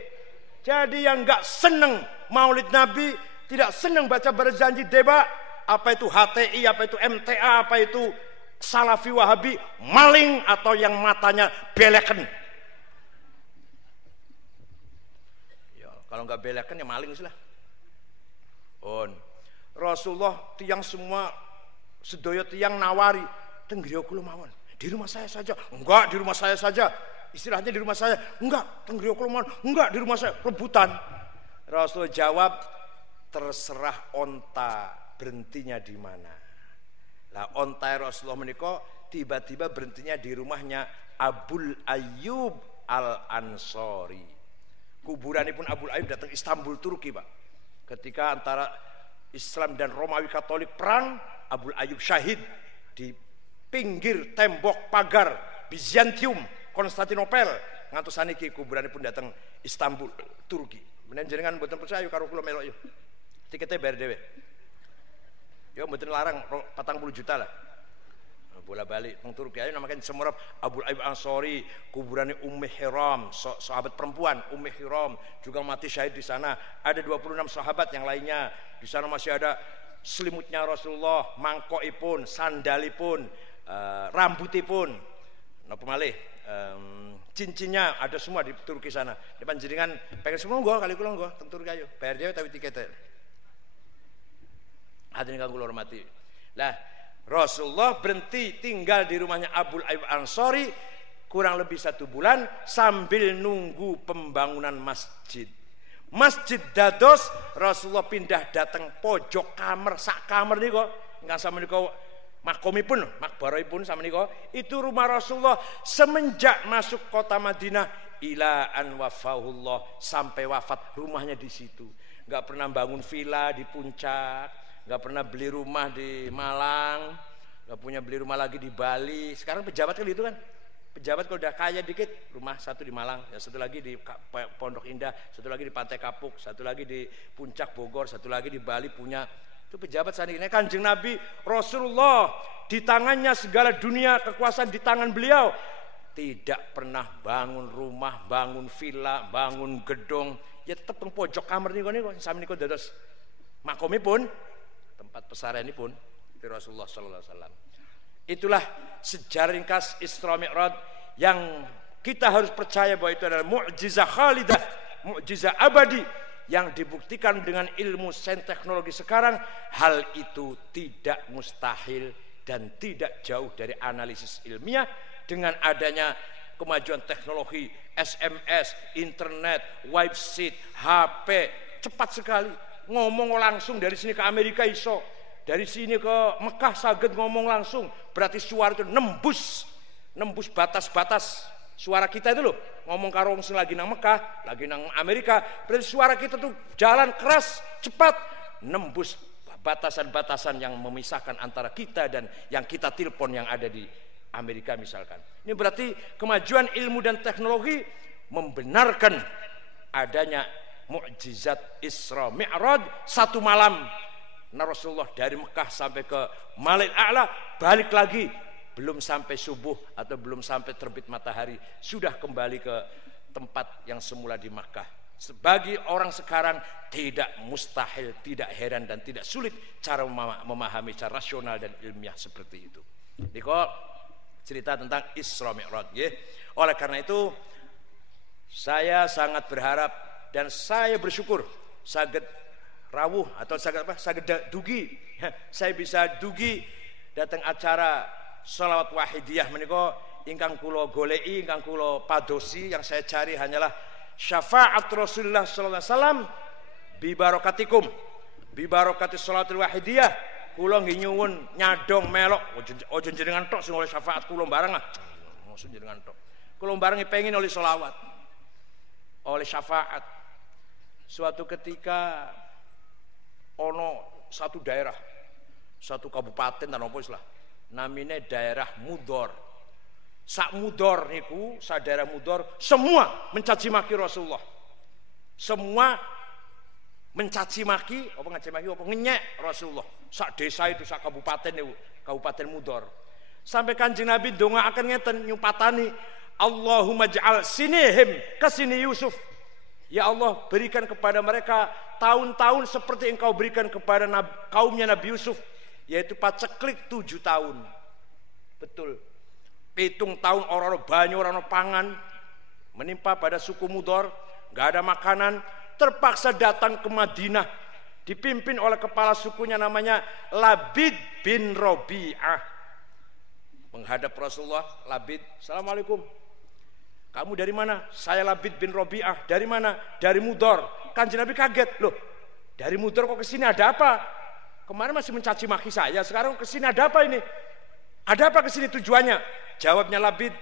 Jadi yang enggak seneng Maulid Nabi, tidak seneng baca berjanji deba, apa itu HTI, apa itu MTA, apa itu Salafi Wahabi, maling atau yang matanya beleken. Ya, kalau nggak beleken ya maling sih lah. Rasulullah tiang semua sedoyo tiang nawari, tenggriya kula mawon. Di rumah saya saja. Enggak, di rumah saya saja. Istilahnya di rumah saya. Enggak, tenggriya kula mawon. Enggak, di rumah saya. Rebutan. Rasul jawab, terserah onta berhentinya di mana. Lah onta Rasulullah menika tiba-tiba berhentinya di rumahnya Abul Ayyub Al-Ansori. Kuburanipun Abul Ayyub datang Istanbul, Turki, Pak. Ketika antara Islam dan Romawi Katolik perang, Abul Ayyub syahid di pinggir tembok pagar Bizantium Konstantinopel. Ngantos saniki kuburanipun datang Istanbul, Turki. Menawi jenengan mboten percaya karo kula melok yo. Tiketnya bayar dhewe. Ya mboten larang 40 juta lah. Bola balik nang Turki ayo namakan semurap Abul Ayyub Ansori, kuburannya Ummi Hiram, sahabat perempuan Ummi Hiram juga mati syahid di sana. Ada 26 sahabat yang lainnya. Di sana masih ada selimutnya Rasulullah, mangkokipun, sandalipun, rambutipun. Napa malih? Cincinnya ada semua di Turki sana. Di panjenengan pengen semua nggo kali kula nggo teng Turki ayo. Bayar dhewe tapi tiketnya. Hadirin kang kula hormati. Lah, Rasulullah berhenti tinggal di rumahnya Abul Ayyub Ansori kurang lebih 1 bulan sambil nunggu pembangunan masjid. Masjid dados Rasulullah pindah datang pojok kamar, sak kamar niku ingkang samenika makomipun, makbarahipun samenika itu rumah Rasulullah semenjak masuk kota Madinah ila an wafahullah, sampai wafat rumahnya di situ. Enggak pernah bangun villa di puncak, nggak pernah beli rumah di Malang, nggak punya beli rumah lagi di Bali. Sekarang pejabat kan gitu kan, pejabat kalau udah kaya dikit rumah satu di Malang, ya satu lagi di Pondok Indah, satu lagi di Pantai Kapuk, satu lagi di Puncak Bogor, satu lagi di Bali punya. Itu pejabat saat ini. Kanjeng Nabi Rasulullah di tangannya segala dunia kekuasaan di tangan beliau, tidak pernah bangun rumah, bangun villa, bangun gedung, ya tetap teng pojok kamar niku sami niku dados makomipun, tempat pesarenipun di Rasulullah sallallahu alaihi wasallam. Itulah sejarah ringkas Isra Mi'raj yang kita harus percaya bahwa itu adalah mukjizah khalidah, mukjizah abadi yang dibuktikan dengan ilmu sains teknologi sekarang. Hal itu tidak mustahil dan tidak jauh dari analisis ilmiah. Dengan adanya kemajuan teknologi SMS, internet, website, HP, cepat sekali. Ngomong langsung dari sini ke Amerika iso, dari sini ke Mekah saged ngomong langsung. Berarti suara itu nembus batas-batas suara kita itu loh. Ngomong karo wong sing lagi nang Mekah, lagi nang Amerika, berarti suara kita tuh jalan keras, cepat, nembus batasan-batasan yang memisahkan antara kita dan yang kita telepon yang ada di Amerika misalkan. Ini berarti kemajuan ilmu dan teknologi membenarkan adanya mukjizat Isra Mi'raj 1 malam. Nah, Rasulullah dari Mekah sampai ke Malaikat A'la, balik lagi belum sampai subuh atau belum sampai terbit matahari sudah kembali ke tempat yang semula di Makkah. Bagi orang sekarang tidak mustahil, tidak heran dan tidak sulit cara memahami cara rasional dan ilmiah seperti itu. Niko cerita tentang Isra Mi'raj ya. Oleh karena itu saya sangat berharap dan saya bersyukur saged rawuh atau saged dugi saya bisa dugi datang acara sholawat wahidiyah menika ingkang kula goleki, ingkang kula padosi, yang saya cari hanyalah syafaat Rasulullah sallallahu alaihi wasallam bi barakatikum, bi barakati sholawatul wahidiyah. Kula nggih nyuwun nyadong melok aja jenengan tok sing oleh syafaat kula bareng ah. Maksud jenengan tok. Kula bareng pengin oleh sholawat, oleh syafaat. Suatu ketika ono satu daerah, satu kabupaten dan apa islah namine daerah Mudor. sak mudor niku, sadara mudor, semua mencaci maki Rasulullah. Semua mencaci maki, apa ngaci maki, apa ngenyek Rasulullah. Sak desa itu, sak kabupaten itu, kabupaten Mudor. Sampai Kanjeng Nabi donga akan ngeten nyupatani, Allahumma ja'al sinihim kasini Yusuf. Ya Allah, berikan kepada mereka tahun-tahun seperti engkau berikan kepada kaumnya Nabi Yusuf, yaitu paceklik 7 tahun. Betul. 7 tahun orang-orang banyak, orang-orang pangan menimpa pada suku Mudor, nggak ada makanan, terpaksa datang ke Madinah, dipimpin oleh kepala sukunya namanya Labid bin Robi'ah. Menghadap Rasulullah, Labid, Assalamualaikum. Kamu dari mana? Saya Labid bin Robi'ah. Dari mana? Dari Mudor. Kanjeng Nabi kaget, loh, dari Mudor kok kesini, ada apa? Kemarin masih mencaci maki saya, sekarang kesini ada apa ini? Ada apa kesini tujuannya? Jawabnya Labid,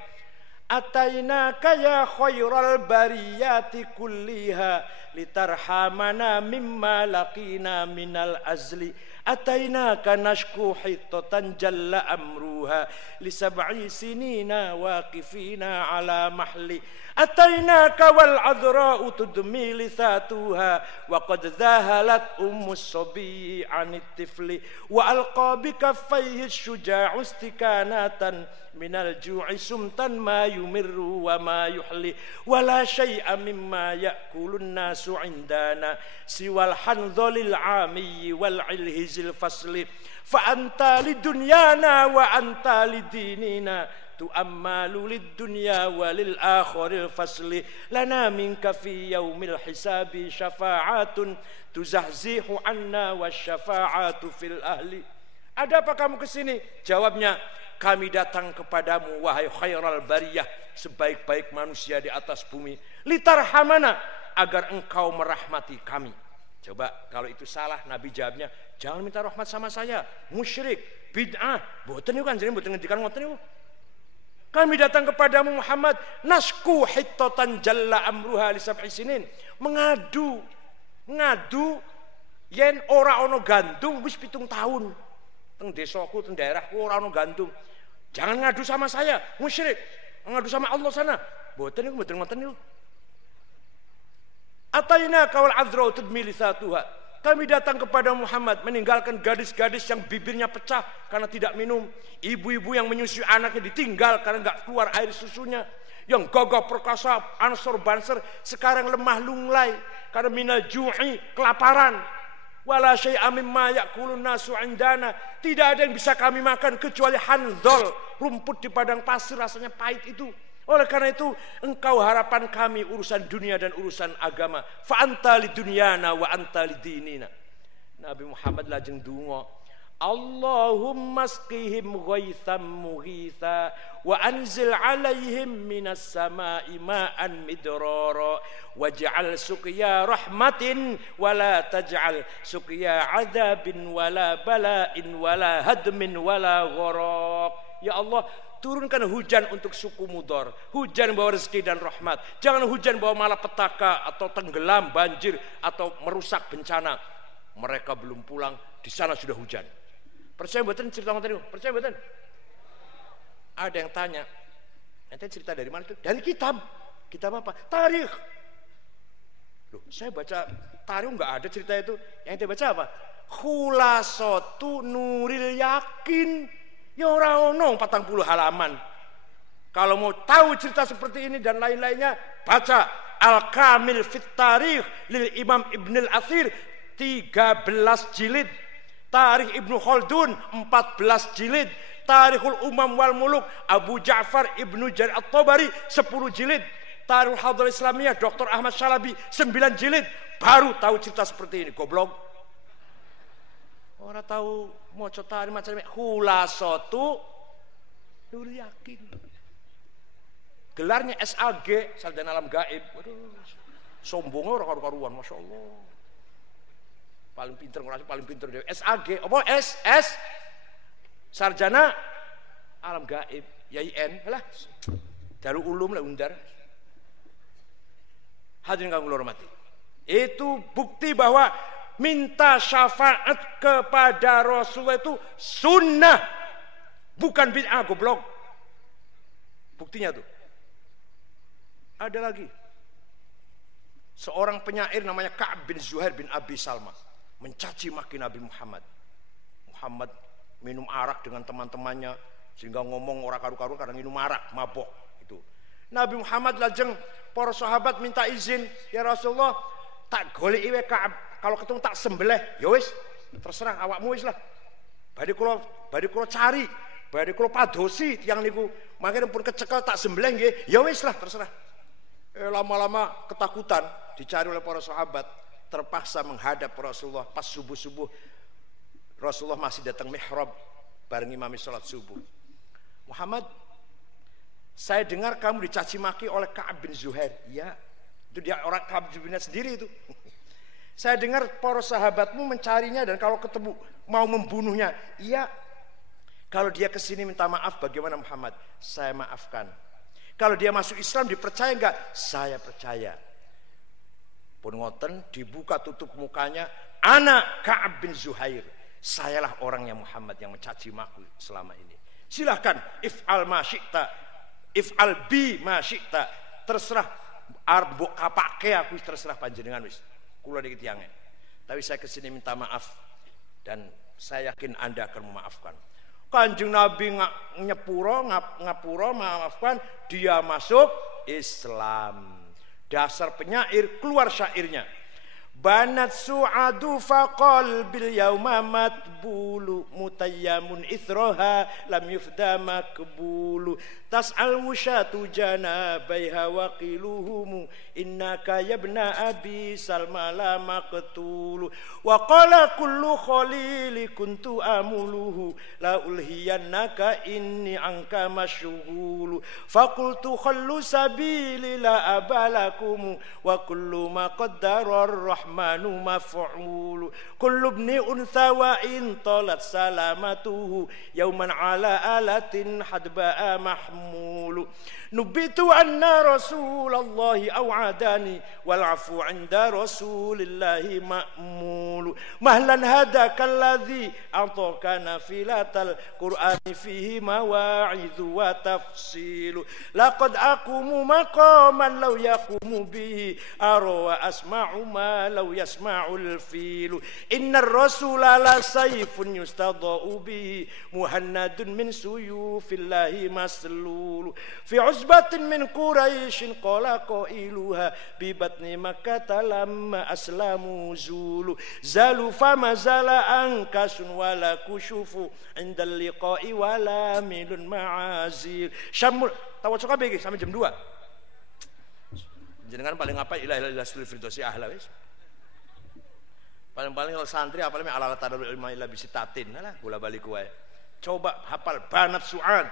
atainaka ya khairal bariyati kulliha litarhamana mimma laqina minal azli atainaka nashku hittatan jalla amruha li sab'i sinina waqifina ala mahli atainaka wal adra'u tudmi lithatuha wa qad dhahalat ummus sabi anit tifli wa alqa bi kaffayhi syuja'u istikanatan minal ju'i sumtan ma yumirru wa ma yuhli wa la syai'a mimma ya'kulun nasu indana siwal handhalil 'amiyyi wal 'ilhizil fasli fa anta lidunyana wa anta lidinina tu'ammalu lid-dunya walil akhiril fasli lana minka fi yaumil hisabi syafa'atun tuzahzihu anna wasyafa'atu fil ahli. Ada apa kamu kesini? Jawabnya, kami datang kepadamu wahai khairal bariyah, sebaik-baik manusia di atas bumi, litarhamana, agar engkau merahmati kami. Coba kalau itu salah, Nabi jawabnya, jangan minta rahmat sama saya, musyrik, bid'ah. Boten niku kan jenenge boten ngendikan ngoten niku. Kami datang kepadamu Muhammad, nasku hittatan jalla amruha li sab'i sinin, mengadu yen ora ono gandum wis 7 tahun. Teng desaku, teng daerahku ora ono gandum. Jangan ngadu sama saya, musyrik. Ngadu sama Allah sana. Mboten niku, mboten ngoten niku. Ataina kawal azra tudmi lisatuha. Kami datang kepada Muhammad meninggalkan gadis-gadis yang bibirnya pecah karena tidak minum, ibu-ibu yang menyusui anaknya ditinggal karena enggak keluar air susunya, yang gagah perkasa ansor banser sekarang lemah lunglai karena minal ju'i, kelaparan. Wala syai'a mimma ya'kulun nasu indana, tidak ada yang bisa kami makan kecuali handhol, rumput di padang pasir rasanya pahit itu. Oleh karena itu engkau harapan kami urusan dunia dan urusan agama. Fa anta lidunyana wa anta lidinina. Nabi Muhammad lajeng donga, Allahumma asqihim ghaithan mughitha wa anzil alaihim minas samai ma'an midrara waj'al suqya rahmatin wala taj'al suqya adabin wala bala'in wala hadmin wala gharaq. Ya Allah, turunkan hujan untuk suku Mudor, hujan bawa rezeki dan rahmat. Jangan hujan bawa malapetaka atau tenggelam, banjir atau merusak bencana. Mereka belum pulang, di sana sudah hujan. Percaya mboten cerita ngoten niku? Percaya mboten? Ada yang tanya, ente cerita dari mana itu? Dari kitab. Kitab apa? Tarikh. Loh, saya baca tarikh enggak ada cerita itu. Yang ente baca apa? Khulasatu Nuril Yakin. Ya ora ono 40 halaman. Kalau mau tahu cerita seperti ini dan lain-lainnya, baca Al-Kamil fit Tarikh lil Imam Ibn al-Athir 13 jilid. Tarikh Ibnu Khaldun 14 jilid. Tarikhul Umam wal Muluk Abu Ja'far Ibnu Jarir At-Tabari 10 jilid. Tarikhul Hadrat Islamiyah Dr. Ahmad Syalabi 9 jilid. Baru tahu cerita seperti ini. Goblok. Orang tahu mau tarikh macam-macam. Khulasatu Nuril Yakin. Gelarnya SAG, Sarjana Alam Gaib. Waduh, sombongnya orang karu-karuan, masya Allah. Paling pinter ngurasi, paling pinter dia. SAG, apa S Sarjana Alam Gaib, YIN lah. Darul Ulum lah undar. Hadirin kang kula hormati. Itu bukti bahwa minta syafaat kepada Rasulullah itu sunnah, bukan bid'ah, goblok. Buktinya tuh. Ada lagi. Seorang penyair namanya Ka'ab bin Zuhair bin Abi Salma mencaci maki Nabi Muhammad. Muhammad minum arak dengan teman-temannya sehingga ngomong orang karu-karu karena minum arak, mabok itu. Nabi Muhammad lajeng para sahabat minta izin, ya Rasulullah, tak goleki wae Ka'ab, kalau ketemu tak sembelih. Ya wis, terserah awakmu wis lah. Badhe kula cari, badhe kula padosi tiyang niku. Mangkene pun kecekel tak sembelih nggih. Ya wis lah, terserah. Lama-lama ketakutan dicari oleh para sahabat, terpaksa menghadap Rasulullah pas subuh-subuh. Rasulullah masih datang mihrab bareng imami sholat subuh. Muhammad, saya dengar kamu dicaci maki oleh Ka'ab bin Zuhair. Ya, itu dia orang Ka'ab bin Zuhair sendiri itu. Saya dengar para sahabatmu mencarinya dan kalau ketemu mau membunuhnya. Iya, kalau dia kesini minta maaf bagaimana Muhammad? Saya maafkan. Kalau dia masuk Islam dipercaya enggak? Saya percaya. Pun ngoten dibuka tutup mukanya, anak Ka'ab bin Zuhair. Sayalah orangnya Muhammad yang mencaci maki selama ini. Silahkan if'al ma syi'ta, if'al bi ma syi'ta. Terserah arbok kapake aku terserah panjenengan wis. Kula niki tiange. Tapi saya kesini minta maaf dan saya yakin Anda akan memaafkan. Kanjeng Nabi ngapura maafkan, dia masuk Islam. Dasar penyair keluar syairnya. Banat su'adu faqal bil yauma matbulu mutayyamun ithroha lam yufda makbulu tas'al wushatu janabaiha wa qiluhumu innaka yabna abi salma la maqtulu wa qala kullu khalili kuntu amuluhu la ulhiyannaka inni anka masyghulu faqultu khallu sabili la abalakum wa kullu ma qaddara ar-rahmanu maf'ulu kullu ibni untha wa in talat salamatuhu yawman ala alatin hadba'a mahmulu nubitu anna rasulallahi aw'adani wal afu 'inda rasulillahi ma'mulu mahlan hadaka alladhi a'taka nafilatal qur'ani fihi mawa'idhu wa tafsilu laqad aqumu maqaman law yaqumu bihi ara wa asma'u ma law yasma'ul filu innar rasula la sayfun yustada'u bihi muhannadun min suyufillahi maslulu fi usbatin min quraishin qala qailuha bi batni makkah lamma aslamu zulu zalu fama zala ankasun wala kushufu indal liqa'i wala milun ma'azir syamul tawacu kabeh sampai jam 2 jenengan paling apa ilah ilah sul firdausi ahla wis paling-paling kalau santri apalagi ala tadalul ilma illa bisitatin lah bola balik wae coba hafal Banat Su'ad,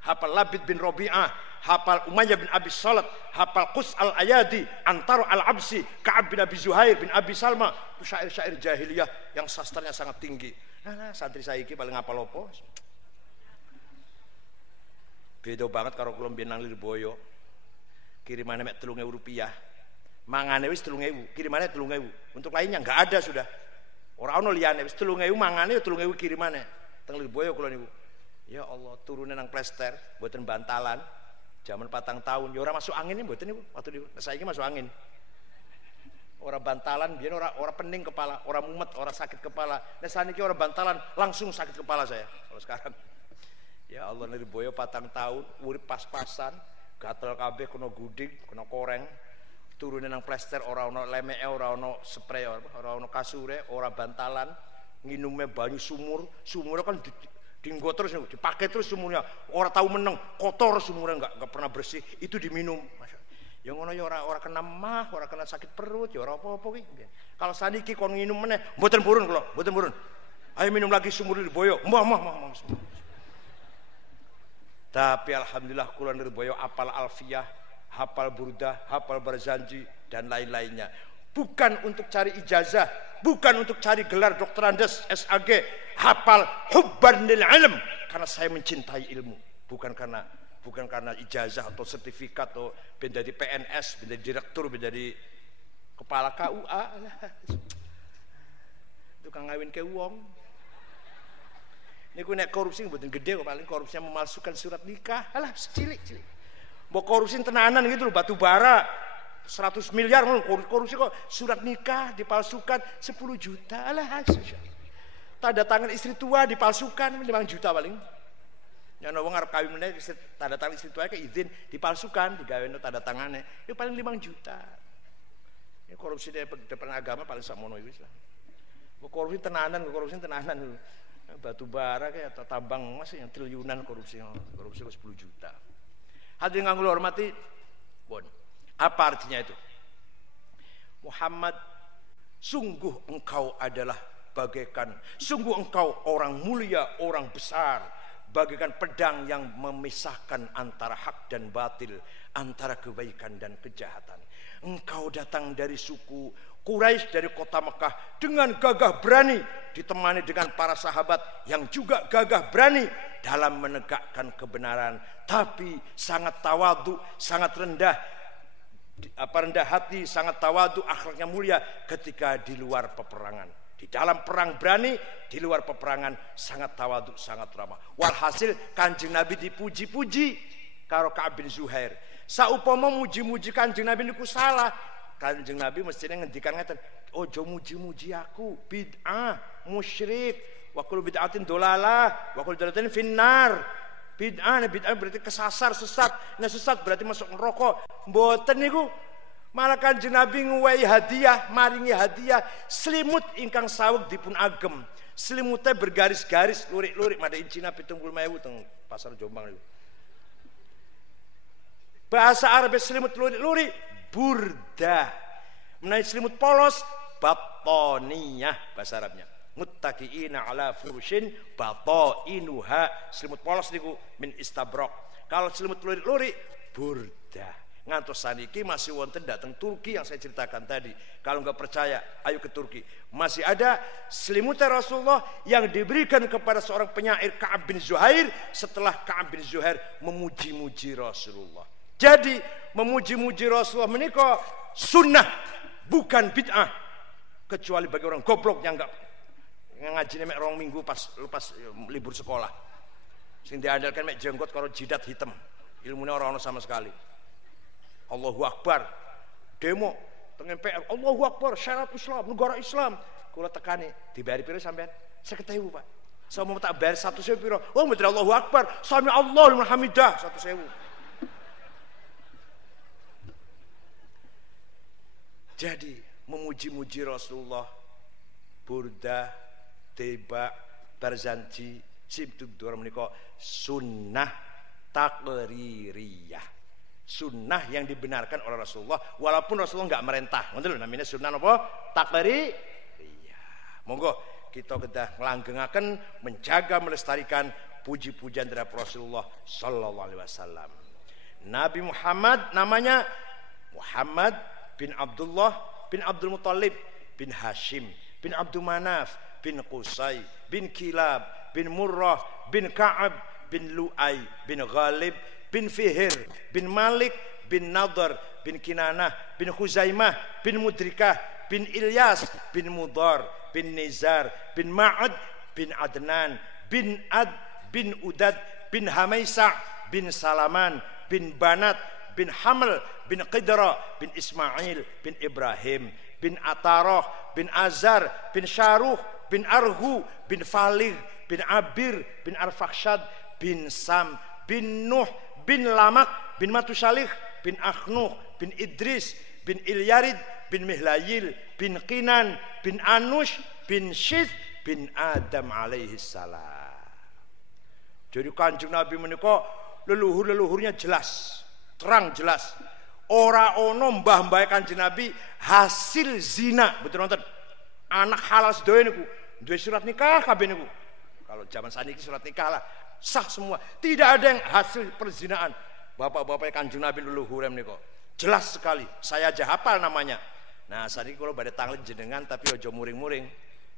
hafal Labid bin Rabi'ah, hafal Umayyah bin Abi Salat, hafal Qus al-Ayadi, Antaro al-Absi, Ka'ab bin Abi Zuhair bin Abi Salma. Itu syair-syair jahiliyah yang sastranya sangat tinggi. Nah, santri saiki paling hafal apa? Beda banget karo kula mbiyen nang Lirboyo. Kirimane mek 3.000 rupiah. Mangane wis 3.000, kirimane 3.000. Untuk lainnya enggak ada sudah. Ora ono liyane wis 3.000 mangane 3.000 kirimane. Teng Lirboyo kula niku. Ya Allah, turunan nang plester, mboten bantalan. Zaman 4 tahun, ya ora masuk angin mboten niku waktu niku. Saiki masuk angin. Ora bantalan, biyen ora pening kepala, ora mumet, ora sakit kepala. Nek saniki ora bantalan, langsung sakit kepala saya. Kalau sekarang. Ya Allah, Lirboyo 4 tahun, urip pas-pasan, gatel kabeh kena guding, kena koreng. Turunan nang plester ora ono lemeke, ora ono spray, ora ono kasure, ora bantalan. Nginume banyu sumur kan dienggo terus dipakai terus sumurnya orang tahu meneng kotor sumurnya enggak pernah bersih itu diminum ya ngono ya ora kena mah ora kena sakit perut ya ora apa-apa ki kalau saniki kon nginum meneh mboten purun kula mboten purun ayo minum lagi sumur Lirboyo mah tapi alhamdulillah kula Lirboyo hafal Alfiyah hafal Burdah hafal Barzanji dan lain-lainnya bukan untuk cari ijazah, bukan untuk cari gelar Dr. Andes, SAG, hafal hubban lil ilm karena saya mencintai ilmu, bukan karena ijazah atau sertifikat atau menjadi PNS, menjadi direktur, menjadi kepala KUA. Tukang ngawin ke wong. Niku nek korupsi mboten gede kok paling korupsinya memalsukan surat nikah. Alah cilik. Mbok korupsi tenanan gitu loh, batu bara 100 miliar korupsi kok, surat nikah dipalsukan 10 juta. Alah, tanda tangan istri tua dipalsukan 5 juta paling. Yang wong arep kawin meneh tanda tangan istri tua ke izin dipalsukan, digaweno tanda tangannya. Itu paling 5 juta. Ini korupsi di depan agama paling sakmono iku lah. Korupsi tenanan batu bara kayak atau tambang emas yang triliunan korupsi 10 juta. Hadirin yang kula hormati, apa artinya itu? Muhammad, sungguh engkau adalah bagaikan, sungguh engkau orang mulia, orang besar, bagaikan pedang yang memisahkan antara hak dan batil, antara kebaikan dan kejahatan. Engkau datang dari suku Quraisy, dari kota Mekah dengan gagah berani, ditemani dengan para sahabat yang juga gagah berani dalam menegakkan kebenaran, tapi sangat tawadhu, sangat rendah hati, sangat tawadhu, akhlaknya mulia ketika di luar peperangan. Di dalam perang berani, di luar peperangan sangat tawadhu, sangat ramah. Walhasil Kanjeng Nabi dipuji-puji karo Ka'ab bin Zuhair. Saupama muji-muji Kanjeng Nabi niku salah, Kanjeng Nabi mestinya ngendikan ngeten, ojo muji-muji aku, bid'ah, musyrik, wa kullu bid'atin dolalah, wa kullu dolalatin finnar. Bid'ah berarti kesasar, sesat. Nah sesat berarti masuk neraka. Mboten niku. Malah Kanjeng Nabi nguwahi hadiah, maringi hadiah selimut ingkang saweg dipun agem. Selimutnya bergaris-garis, lurik-lurik, madain Cina 70.000 teng pasar Jombang niku. Bahasa Arab selimut lurik-lurik burdah. Menawi selimut polos batoniyah bahasa Arabnya. Muttaqiina ala furushin batainuha. Selimut polos niku min istabrok. Kalau selimut lurik-lurik burdah. Ngantos saniki masih wonten datang Turki yang saya ceritakan tadi. Kalau nggak percaya, ayo ke Turki. Masih ada selimut Rasulullah yang diberikan kepada seorang penyair Ka'ab bin Zuhair setelah Ka'ab bin Zuhair memuji-muji Rasulullah. Jadi memuji-muji Rasulullah menika sunnah, bukan bid'ah. Kecuali bagi orang goblok yang enggak ngajine mek 2 minggu pas lepas libur sekolah. Sing diandalkan mek jenggot karo jidat hitam. Ilmune ora ono sama sekali. Allahu Akbar. Demo teng MPR, Allahu Akbar, syarat Islam, negara Islam. Kula tekani, dibayar piro sampean? 50.000, Pak. Saya mau tak bayar 100.000 piro? Oh, bener Allahu Akbar, sami Allah liman hamidah 100.000. Jadi memuji-muji Rasulullah, burda, teba, barzanji, simtud menika sunnah takririyah. Sunnah yang dibenarkan oleh Rasulullah, walaupun Rasulullah enggak merintah. Ngoten lho namanya sunnah apa? Takririyah. Monggo kita kedah nglanggengaken, menjaga, melestarikan puji-pujian terhadap Rasulullah sallallahu alaihi wasallam. Nabi Muhammad namanya Muhammad bin Abdullah bin Abdul Muttalib bin Hashim bin Abdul Manaf bin Qusay bin Kilab bin Murrah bin Ka'ab bin Lu'ay bin Ghalib bin Fihir bin Malik bin Nadar bin Kinanah bin Khuzaimah bin Mudrikah bin Ilyas bin Mudar bin Nizar bin Ma'ad bin Adnan bin Ad bin Udad bin Hamaisa bin Salaman bin Banat bin Haml bin Qidra bin Ismail bin Ibrahim bin Ataroh bin Azar bin Syaruh bin Arhu bin Falih bin Abir bin Arfakhshad bin Sam bin Nuh bin Lamak bin Matusalih bin Akhnuh bin Idris bin Ilyarid bin Mihlayil bin Qinan bin Anush bin Syith bin Adam alaihi salam. Jadi Kanjeng Nabi menika leluhur-leluhurnya jelas, terang jelas. Ora ono mbah-mbah Kanjeng Nabi hasil zina, betul nonton. Anak halal sedaya niku duwe surat nikah kabeh niku. Kalau zaman saniki surat nikah lah sah semua. Tidak ada yang hasil perzinaan. Bapak-bapak Kanjeng Nabi leluhur menika. Jelas sekali. Saya aja hafal namanya. Nah, saniki kula badhe tanglet jenengan tapi aja muring-muring.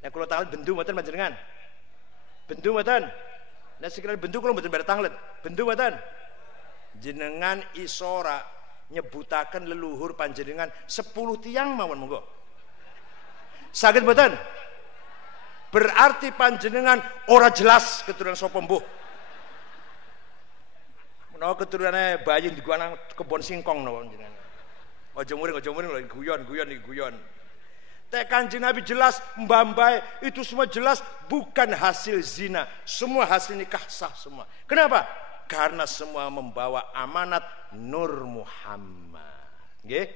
Nek kula tanglet bendu mboten panjenengan. Bendu mboten. Nek sekira bendu kula mboten badhe tanglet. Bendu mboten. Jenengan isora nyebutaken leluhur panjenengan 10 tiang mawon monggo. Saged mboten? Berarti panjenengan ora jelas keturunan sapa mbuh. No keturunane bayi di gua nang kebon singkong no jenengan. Aja muring lho guyon. Teh Kanjeng Nabi jelas mbambai itu semua jelas bukan hasil zina, semua hasil nikah sah semua. Kenapa? Karena semua membawa amanat Nur Muhammad. Nggih.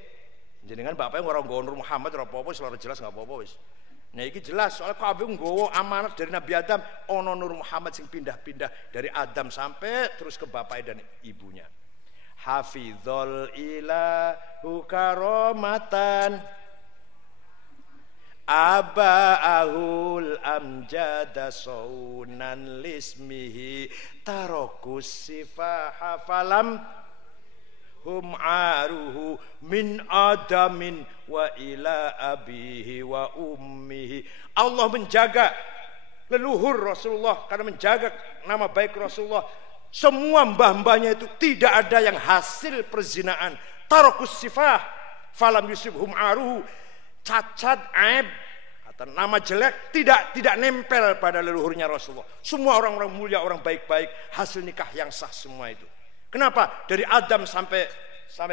Jenengan bapaknya orang nggawa Nur Muhammad ora apa-apa wis jelas enggak apa-apa wis. Nah iki jelas soal kabeh nggawa amanat dari Nabi Adam ono Nur Muhammad sing pindah-pindah dari Adam sampai terus ke bapaknya dan ibunya. Hafizul ilahu karomatan Aba'ahul amjada saunan lismihi tarokus sifaha falam hum aruhu min adamin wa ila abihi wa ummihi. Allah menjaga leluhur Rasulullah karena menjaga nama baik Rasulullah. Semua mbah-mbahnya itu tidak ada yang hasil perzinaan. Tarokus sifah falam yusibhum aruhu. Cacat, aib atau nama jelek tidak nempel pada leluhurnya Rasulullah. Semua orang-orang mulia, orang baik-baik, hasil nikah yang sah semua itu. Kenapa? Dari Adam sampai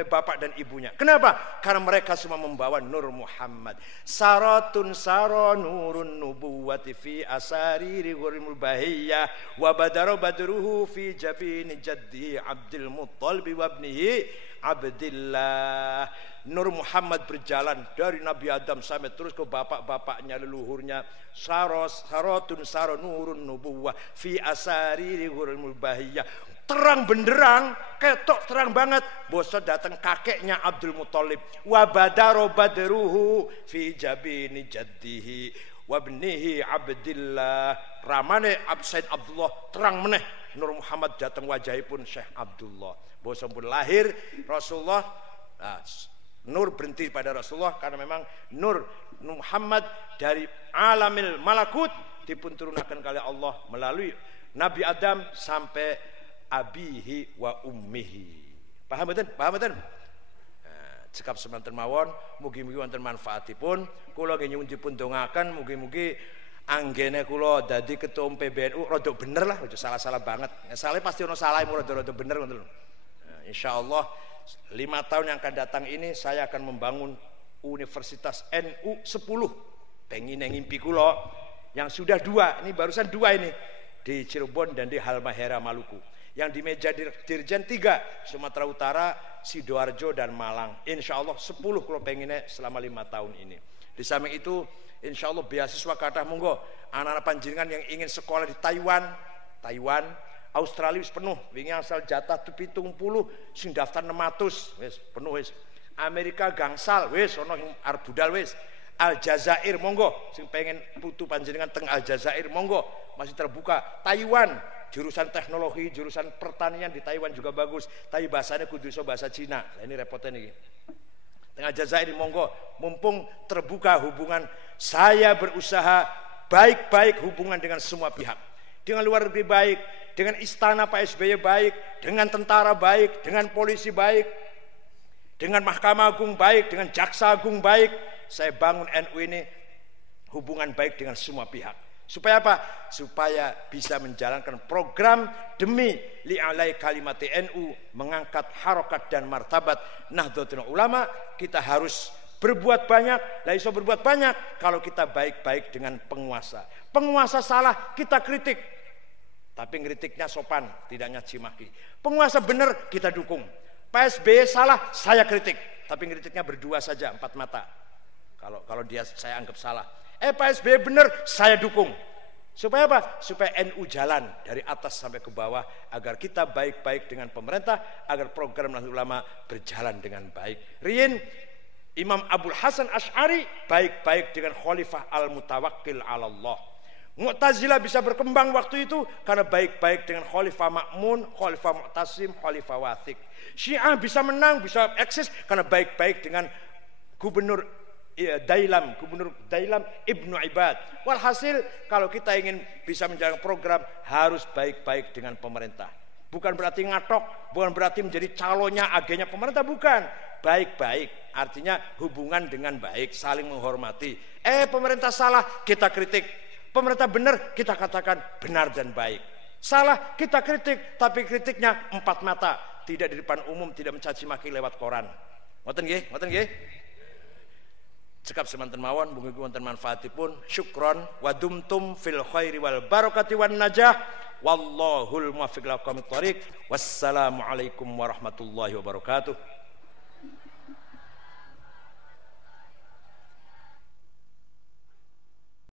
bapak dan ibunya. Kenapa? Karena mereka semua membawa Nur Muhammad. Saratun saro nurun nubuwati fi asariri ghurmul bahiyah wa badara badruhu fi jabini jaddi Abdul Muttalib wa ibnihi Abdillah. Nur Muhammad berjalan dari Nabi Adam sampai terus ke bapak-bapaknya leluhurnya. Saratun saro nurun nubuwah fi asariri ghurmul bahiyah. Terang benderang, ketok terang banget. Bosok datang kakeknya Abdul Muttalib. Wa badaro badruhu fi jabini jaddihi wa ibnihi Abdillah. Ramane Said Abdullah terang meneh. Nur Muhammad datang wajahipun Syekh Abdullah. Bosok pun lahir Rasulullah. Nur berhenti pada Rasulullah karena memang Nur Muhammad dari alamil malakut dipunturunkan oleh Allah melalui Nabi Adam sampai abihi wa ummihi. Paham betul? Cekap semanten mawon, mugi-mugi wonten manfaatipun. Kula nggih nyuwun dipun dongaken mugi-mugi anggene kula dadi ketua PBNU rada bener lah, aja salah-salah banget. Salah pasti ono salah rada bener ngoten lho. Insyaallah 5 tahun yang akan datang ini saya akan membangun Universitas NU 10. Pengen ngimpi kula yang sudah 2, ini barusan 2 ini di Cirebon dan di Halmahera Maluku. Yang di meja dirjen 3 Sumatera Utara, Sidoarjo dan Malang. Insya Allah 10 kalau pengennya selama 5 tahun ini. Di samping itu insya Allah beasiswa kathah monggo anak-anak panjenengan yang ingin sekolah di Taiwan, Australia wis penuh, wingi asal jatah 70 sing daftar 600 wis penuh wis. Amerika gangsal wis ana sing arep budal wis. Aljazair monggo sing pengen putu panjenengan teng Aljazair monggo masih terbuka. Taiwan jurusan teknologi, jurusan pertanian di Taiwan juga bagus, tapi bahasanya kudu iso bahasa Cina. Nah, ini repotnya nih. Teng Aljazair monggo mumpung terbuka hubungan, saya berusaha baik-baik hubungan dengan semua pihak. Dengan luar negeri baik, dengan istana Pak SBY baik, dengan tentara baik, dengan polisi baik, dengan Mahkamah Agung baik, dengan Jaksa Agung baik. Saya bangun NU ini hubungan baik dengan semua pihak. Supaya apa? Supaya bisa menjalankan program demi li'alai kalimati NU, mengangkat harokat dan martabat Nahdlatul Ulama. Kita harus berbuat banyak. Lah iso berbuat banyak kalau kita baik-baik dengan penguasa. Penguasa salah, kita kritik. Tapi kritiknya sopan, tidak nyaci maki. Penguasa benar, kita dukung. Pak SBY salah, saya kritik. Tapi kritiknya berdua saja, 4 mata. Kalau dia saya anggap salah. Pak SBY benar, saya dukung. Supaya apa? Supaya NU jalan dari atas sampai ke bawah, agar kita baik-baik dengan pemerintah, agar program Nahdlatul Ulama berjalan dengan baik. Riyin Imam Abul Hasan Asy'ari baik-baik dengan Khalifah Al-Mutawakkil 'ala Allah. Mu'tazilah bisa berkembang waktu itu karena baik-baik dengan Khalifah Ma'mun, Khalifah Mu'tasim, Khalifah Wathiq. Syiah bisa menang, bisa eksis karena baik-baik dengan Gubernur Dailam Ibnu Ibad. Walhasil kalau kita ingin bisa menjalankan program harus baik-baik dengan pemerintah. Bukan berarti ngatok, bukan berarti menjadi calonnya agennya pemerintah, bukan. Baik-baik artinya hubungan dengan baik, saling menghormati. Pemerintah salah, kita kritik. Pemerintah benar, kita katakan benar dan baik. Salah kita kritik, tapi kritiknya empat mata, tidak di depan umum, tidak mencaci maki lewat koran. Ngoten nggih, ngoten nggih. Cekap semanten mawon, mugi wonten manfaatipun. Syukron wa dumtum fil khairi wal barakati wan najah. Wallahul muwaffiq ila aqwamit thoriq. Wassalamualaikum warahmatullahi wabarakatuh.